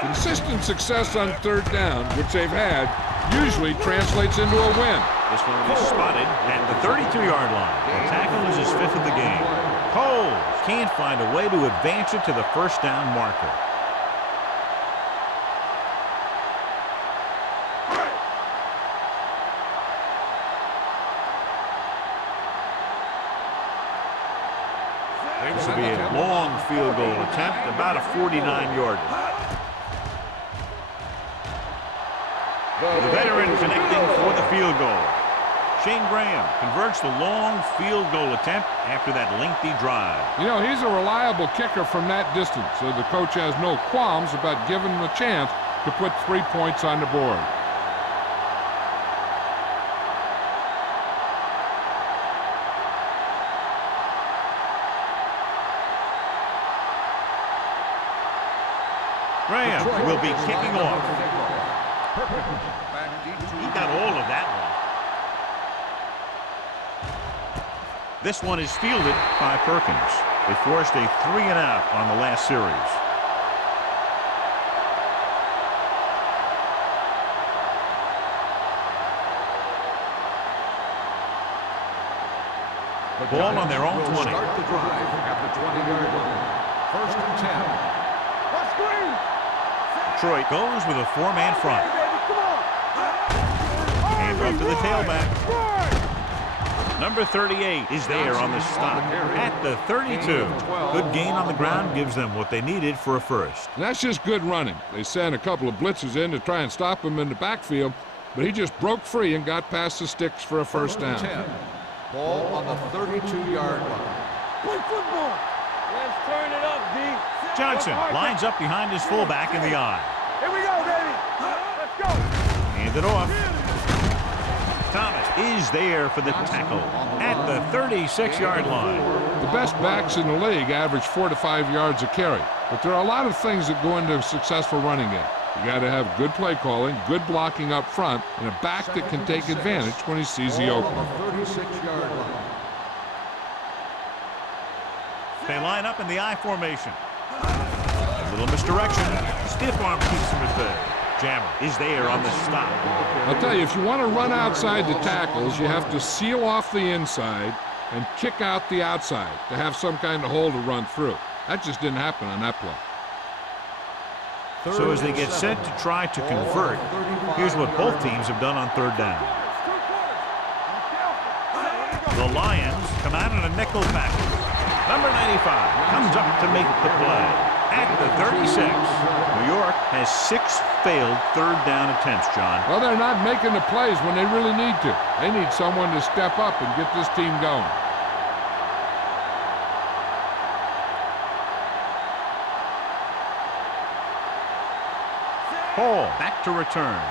Consistent success on 3rd down, which they've had, usually translates into a win. This one is spotted at the 32-yard line. The tackle is his 5th of the game. Cole can't find a way to advance it to the 1st down marker. This will be a long field goal attempt, about a 49-yarder. The veteran connecting for the field goal. Shane Graham converts the long field goal attempt after that lengthy drive. You know, he's a reliable kicker from that distance, so the coach has no qualms about giving him a chance to put 3 points on the board. Graham will be kicking off. He got all of that one. This one is fielded by Perkins. They forced a 3-and-out on the last series. The ball on their own 20. Start the drive at the 20-yard line. 1st and 10. Let's screen. Detroit goes with a 4-man front. Hand off to the tailback. Number 38 is there on the stop at the 32. Good gain on the ground gives them what they needed for a 1st. And that's just good running. They sent a couple of blitzes in to try and stop him in the backfield, but he just broke free and got past the sticks for a 1st down. 10. Ball on the 32-yard line. Play football. Let's turn it up, D. Johnson lines up behind his fullback in the eye. Here we go, baby. Let's go. Hand it off. Thomas is there for the tackle at the 36-yard line. The best backs in the league average 4 to 5 yards a carry, but there are a lot of things that go into a successful running game. You got to have good play calling, good blocking up front, and a back that can take advantage when he sees the opening. 36-yard line. They line up in the I formation. A little misdirection. Stiff arm keeps him at bay. Jammer is there on the stop. I'll tell you, if you want to run outside the tackles, you have to seal off the inside and kick out the outside to have some kind of hole to run through. That just didn't happen on that play. So as they get set to try to convert, here's what both teams have done on 3rd down. The Lions come out in a nickel package. Number 95 comes up to make the play at the 36. New York has 6 failed 3rd down attempts, John. Well, they're not making the plays when they really need to. They need someone to step up and get this team going. Hall back to return.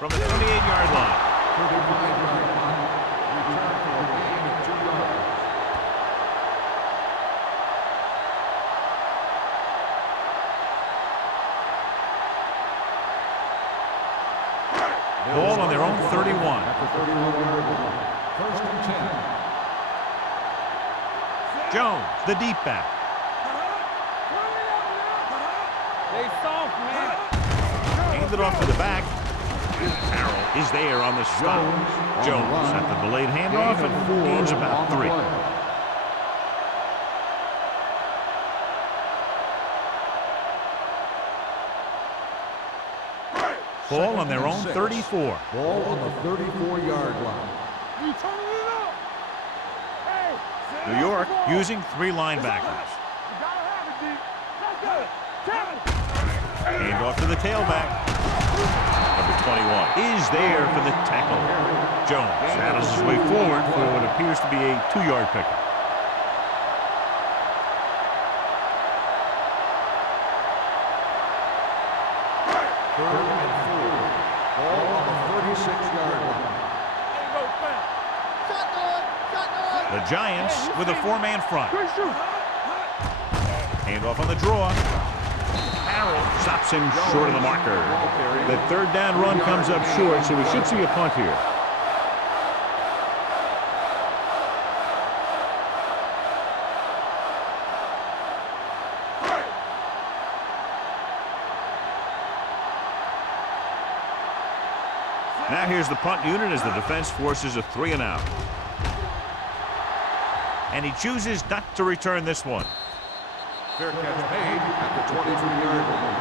From the 28-yard line. 35-yard line. Return for a gain of 2 yards. own 31. At the 31-yard line. First and 10. Jones, the deep back. They soft, man. Hands it off to the back. Carroll is there on the stop. Jones at the delayed handoff and gains about 3. Ball on their own 34. Ball on the 34-yard line. You turning it up. Hey, New York using 3 linebackers. you gotta have it, D. Let's go. Tell it. Hand off to the tailback. Number 21 is there for the tackle. Jones saddles his way forward for what appears to be a 2-yard pickup. Third and 4. Ball on the 36-yard line. There you go, fam. The Giants with a 4-man front. Good shoot. Hand off on the draw. Carroll stops him short of the marker. The 3rd down run comes up short, so we should see a punt here. Now here's the punt unit as the defense forces a 3-and-out. And he chooses not to return this one. Fair catch made at the 23-yard line.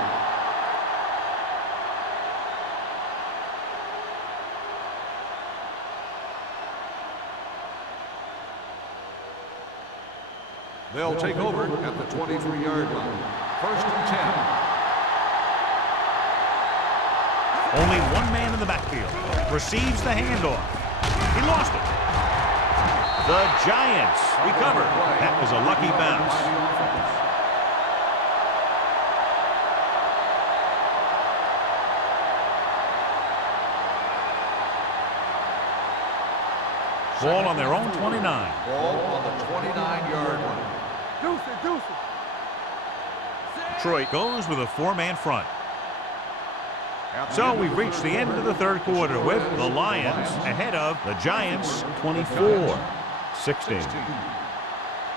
They'll take over at the 23-yard line. First and 10. Only one man in the backfield. Receives the handoff. He lost it. The Giants recover. That was a lucky bounce. Ball on their own 29. Ball on the 29-yard line. Deuce it, deuce it. Detroit goes with a 4-man front. So we've reached the end of the 3rd quarter with the Lions ahead of the Giants 24-16.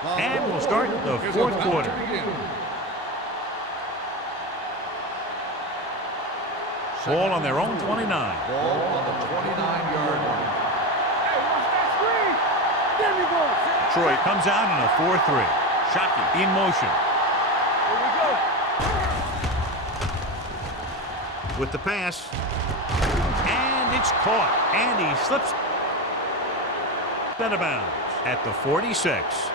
And we'll start the 4th quarter. Ball on their own 29. Ball on the 29-yard line. Hey, watch that screen. There we go. Detroit comes out in a 4-3. Shockey in motion. Here we go. With the pass. And it's caught. And he slips out of bounds at the 46.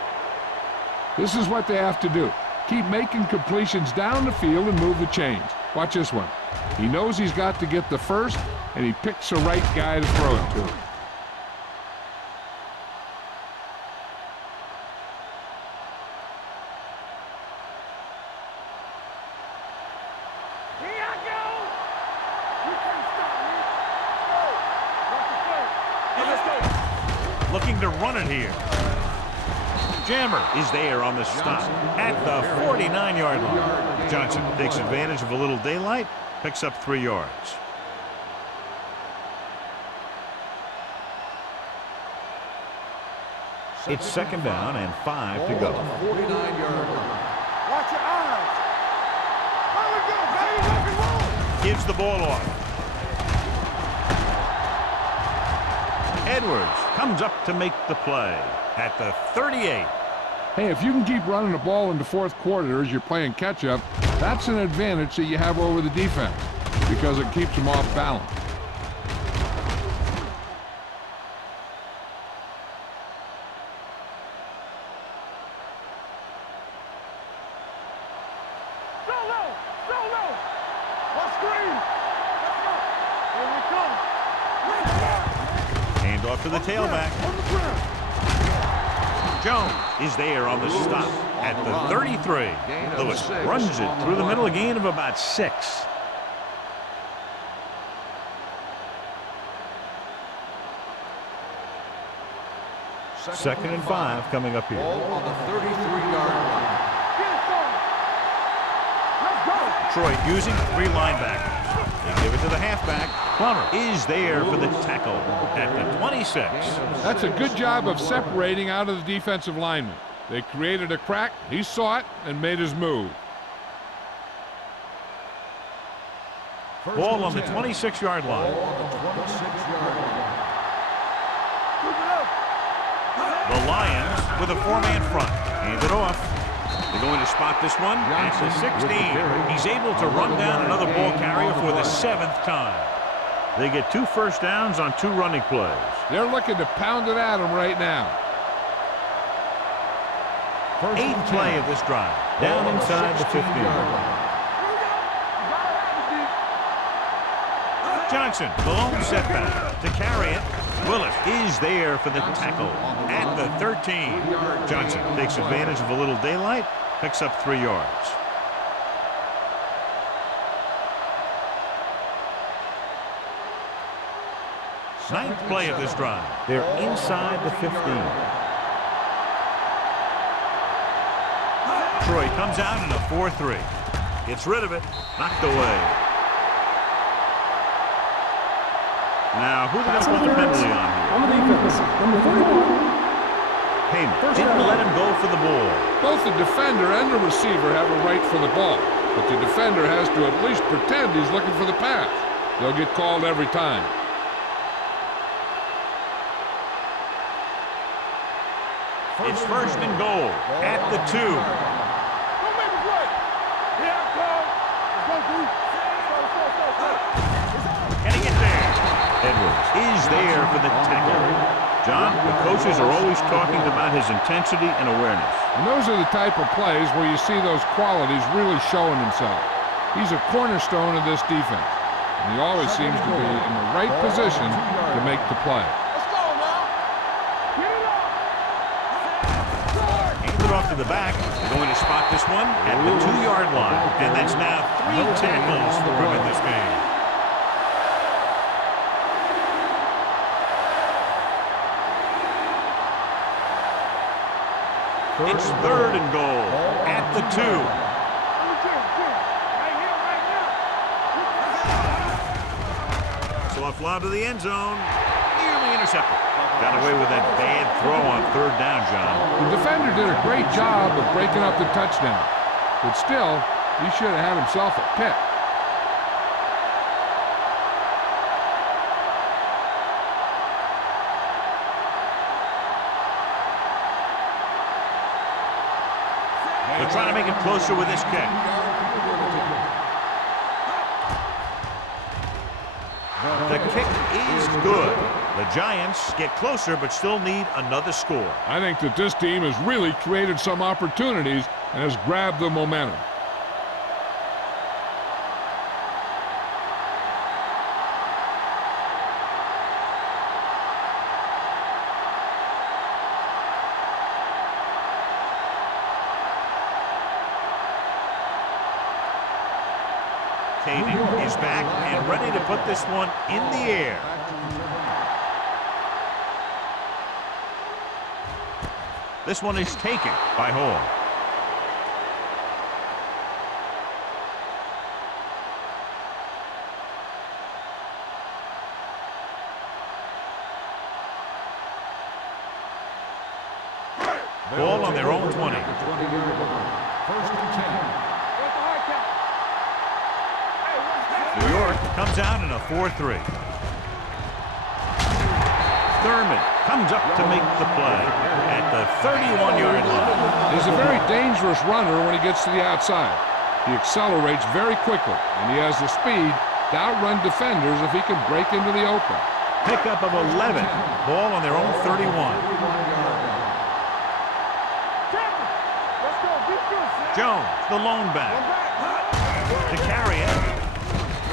This is what they have to do. Keep making completions down the field and move the chains. Watch this one. He knows he's got to get the first, and he picks the right guy to throw it to. Here I go. You can't stop me. Let's go. Hey, let's go. Looking to run it here. Jammer is there on the stop at the 49-yard line. Johnson takes advantage of a little daylight, picks up 3 yards. It's 2nd down and 5 to go. 49-yard line. Watch your eyes. There we go, baby. Rock and roll. Gives the ball off. Edwards comes up to make the play at the 38. Hey, if you can keep running the ball in the 4th quarter as you're playing catch-up, that's an advantage that you have over the defense because it keeps them off balance. Solo. Solo. What screen? Let's go. Here we come. Let's go. Hand off to the tailback. On the ground. Jones is there on the stop at the 33. Lewis runs it through the middle, a gain of about 6. Second and 5 coming up here. Ball on the 33-yard line. Get it, son. Let's go. Detroit using 3 linebackers. They give it to the halfback. Plummer is there for the tackle at the 26. That's a good job of separating out of the defensive lineman. They created a crack, he saw it, and made his move. Ball on the 26-yard line. The Lions with a 4-man front. Hand it off. They're going to spot this one at the 16. He's able to run down another ball carrier for the 7th time. They get 2 first downs on 2 running plays. They're looking to pound it at him right now. 8th play of this drive. Down inside the 15. Johnson, the lone setback. To carry it, Willis is there for the tackle at the 13. Johnson takes advantage of a little daylight, picks up 3 yards. Ninth play of this drive. They're inside the 15. Troy comes out in a 4-3. Gets rid of it. Knocked away. Now, who are they going to put the penalty on here? On the defense, number 31. Heyman didn't let him go for the ball. Both the defender and the receiver have a right for the ball, but the defender has to at least pretend he's looking for the pass. They'll get called every time. It's 1st and goal at the 2. Don't make a play. Here I come. Let's go, dude. Can he get there? Edwards is there for the tackle. John, the coaches are always talking about his intensity and awareness. And those are the type of plays where you see those qualities really showing themselves. He's a cornerstone of this defense, and he always seems to be in the right position to make the play. Let's go now. Get it up. Hands it off to the back. Going to spot this one at the 2-yard line. And that's now 3 tackles for him in this game. It's 3rd and goal at the 2. Soft lob to the end zone. Nearly intercepted. Got away with that bad throw on 3rd down, John. The defender did a great job of breaking up the touchdown, but still, he should have had himself a pick. They're trying to make it closer with this kick. The kick is good. The Giants get closer but still need another score. I think that this team has really created some opportunities and has grabbed the momentum. Caden is back and ready to put this one in the air. This one is taken by Hall. Ball on their own 20. 1st and 10. New York comes out in a 4-3. Thurman comes up to make the play at the 31-yard line. He's a very dangerous runner when he gets to the outside. He accelerates very quickly, and he has the speed to outrun defenders if he can break into the open. Pickup of 11. Ball on their own 31. Jones, the lone back. To carry it.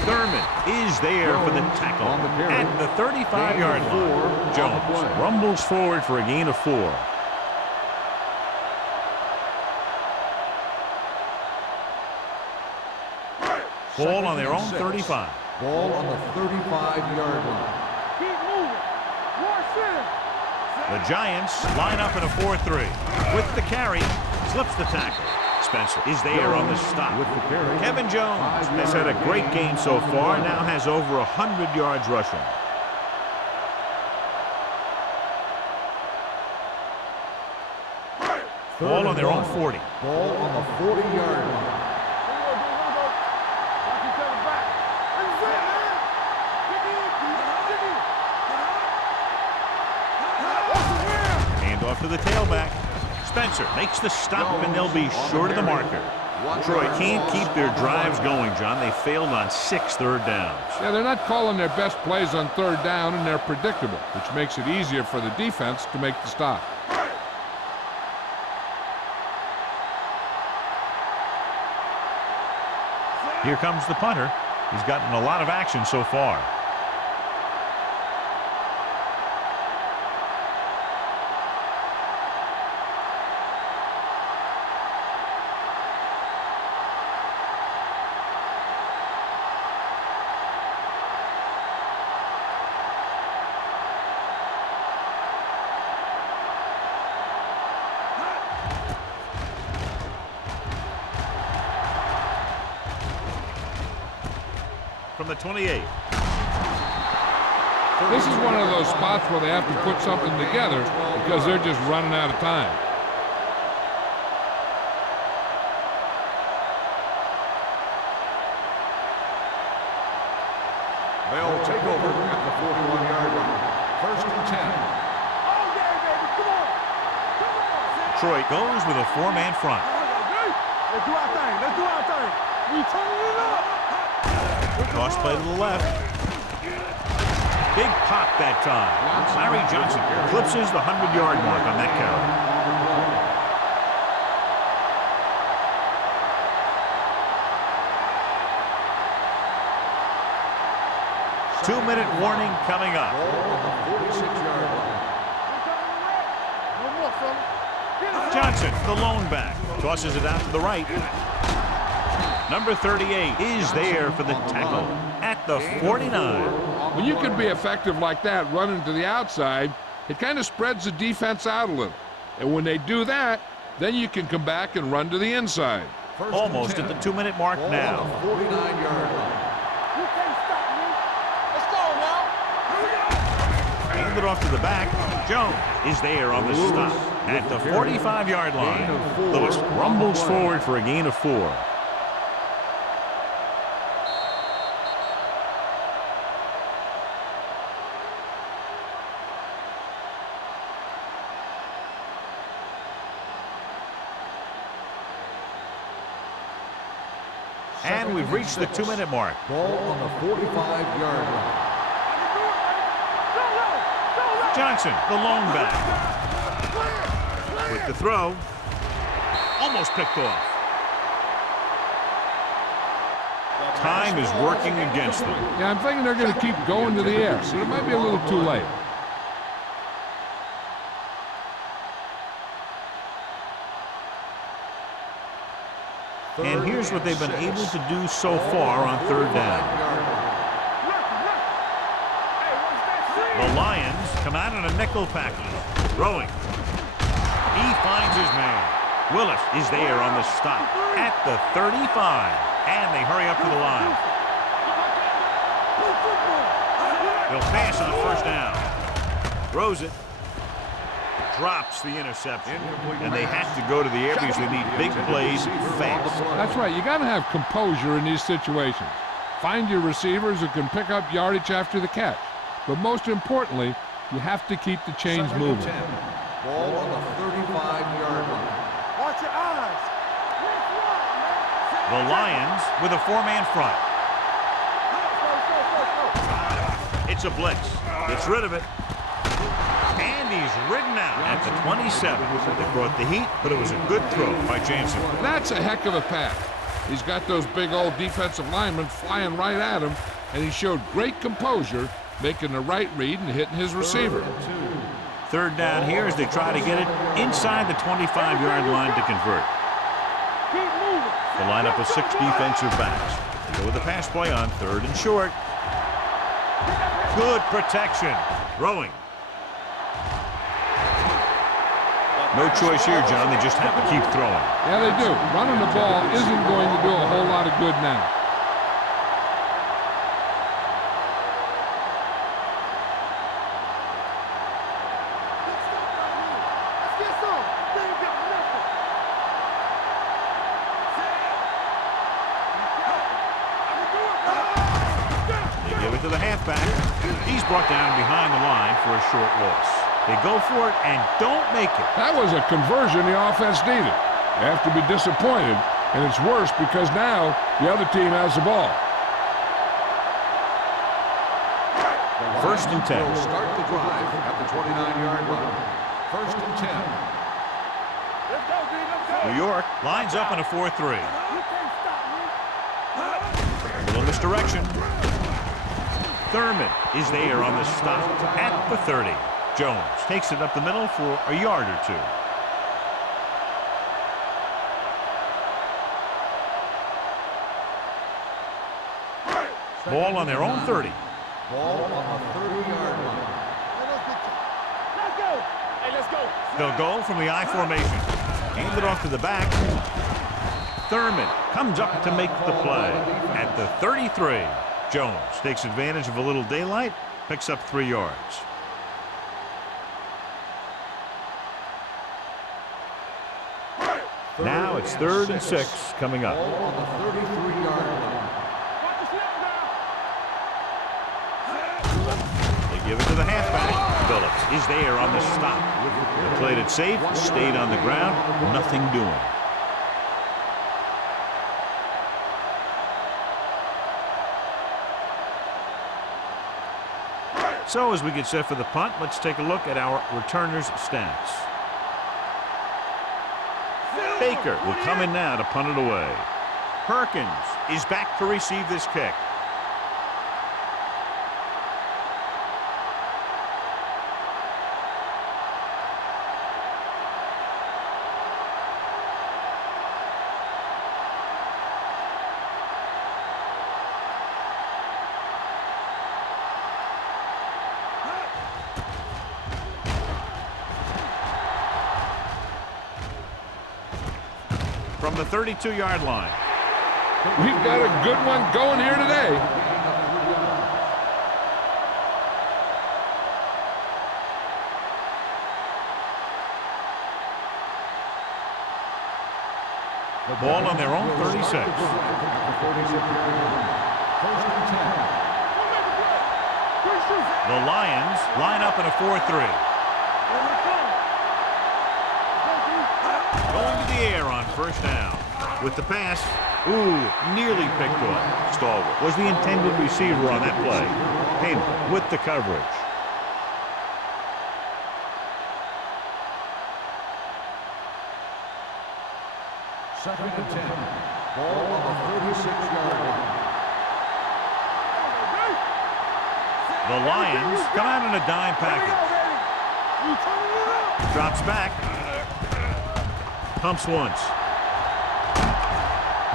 Thurman is there for the tackle at the 35-yard line. Jones rumbles forward for a gain of 4. Ball on their own 35. Ball on the 35-yard line. Keep moving. The Giants line up in a 4-3. With the carry, slips the tackle. Spencer is there on the stop. With the carry. Kevin Jones has had a great game so far, now has over 100 yards rushing. Ball on their own 40. Ball on the 40-yard line. Hand off to the tailback. Spencer makes the stop, and they'll be short of the marker. Troy can't keep their drives going, John. They failed on 6 third downs. Yeah, they're not calling their best plays on third down, and they're predictable, which makes it easier for the defense to make the stop. Here comes the punter. He's gotten a lot of action so far. From the 28. This is one of those spots where they have to put something together because they're just running out of time. They'll take over at the 41-yard line. First and 10. Troy goes with a 4-man front. Let's do our thing. Let's do our thing. We turning it up. Toss play to the left. Big pop that time. Larry Johnson eclipses the 100-yard mark on that carry. Two-minute warning coming up. Ball on the 46-yard line. No more, fella. Johnson, the lone back, tosses it out to the right. Number 38 is there for the tackle at the 49. When you can be effective like that running to the outside, it kind of spreads the defense out a little. And when they do that, then you can come back and run to the inside. First Almost and at 10. the 2-minute mark Ball now. on the 49-yard line. You can't stop me. Let's go now. Hand it off to the back. Jones is there on the stop at the 45-yard line. Lewis rumbles forward for a gain of 4. And we've reached the 2-minute mark. Ball on the 45-yard line. Johnson, the lone back. With the throw. Almost picked off. Time is working against them. Yeah, I'm thinking they're going to keep going to the air, so it might be a little too late. And here's what they've been able to do so far on third down. The Lions come out in a nickel package. Throwing. He finds his man. Willis is there on the stop at the 35. And they hurry up to the line. They'll pass on first down. Throws it. Drops the interception. And they have to go to the air because they need big plays fast. That's right. You got to have composure in these situations. Find your receivers who can pick up yardage after the catch. But most importantly, you have to keep the chains moving. Ball on the 35-yard line. Watch your eyes. The Lions with a 4-man front. It's a blitz. Gets rid of it. And he's ridden out at the 27. They brought the heat, but it was a good throw by Jansen. That's a heck of a pass. He's got those big old defensive linemen flying right at him, and he showed great composure, making the right read and hitting his receiver. Third down here as they try to get it inside the 25-yard line to convert. The lineup of 6 defensive backs. They go with the pass play on third and short. Good protection. Throwing. No choice here, John. They just have to keep throwing. Yeah, they do. Running the ball isn't going to do a whole lot of good now. They give it to the halfback. He's brought down behind the line for a short loss. They go for it and don't make it. That was a conversion the offense needed. They have to be disappointed, and it's worse because now the other team has the ball. First and 10. Will start the drive at the 29-yard line. First and 10. Let's go, D. Let's go. New York lines up in a 4-3. You can't stop me. A little misdirection. Thurman is there on the stop at the 30. Jones takes it up the middle for a yard or two. Ball on their own 30. Ball on the 30-yard line. Let's go. Hey, let's go. They'll go from the I formation. Hand it off to the back. Thurman comes up to make the play at the 33. Jones takes advantage of a little daylight, picks up 3 yards. Now it's 3rd and 6 coming up. Ball on the 33-yard line. Watch the snap now. They give it to the halfback. Phillips is there on the stop. They played it safe, stayed on the ground, nothing doing. So as we get set for the punt, let's take a look at our returners' stats. Baker will come in now to punt it away. Perkins is back to receive this kick. From the 32-yard line. We've got a good one going here today. The ball on their own 36. First and 10. The Lions line up in a 4-3. Going to the air on first down. With the pass, nearly picked off. Stallworth was the intended receiver on that play. Heyman with the coverage. Second and 10. Ball on the 36-yard line. The Lions come out in a dime package. Drops back. Pumps once.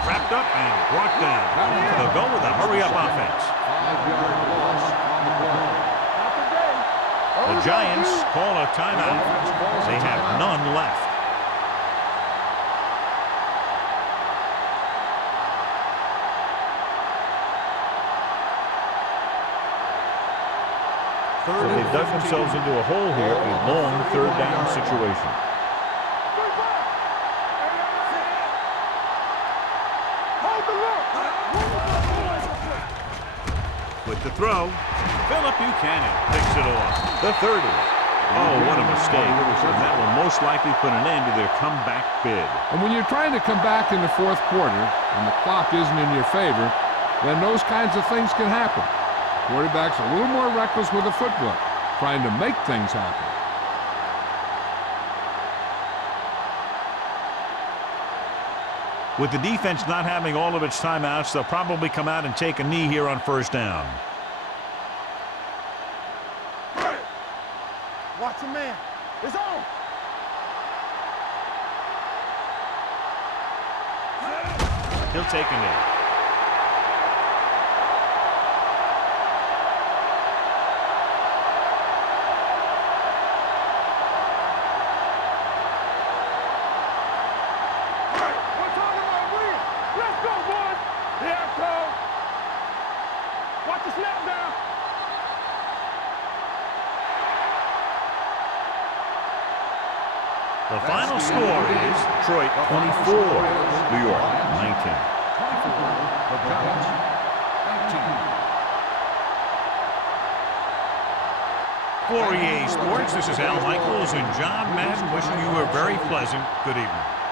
Wrapped up and brought down. They'll go with a hurry-up offense. 5-yard loss on the play. The Giants call a timeout. They have none left. So they've dug themselves into a hole here, a long 3rd down situation. With the throw, Philip Buchanan picks it off. The 30. Oh, what a mistake. And that will most likely put an end to their comeback bid. And when you're trying to come back in the 4th quarter and the clock isn't in your favor, then those kinds of things can happen. Quarterback's a little more reckless with a footwork, trying to make things happen. With the defense not having all of its timeouts, they'll probably come out and take a knee here on first down. Watch your man. It's on. He'll take a knee. The final score is Detroit 24, New York 19. The Giants, 19. For EA Sports, this is Al Michaels and John Madden wishing you a very pleasant good evening.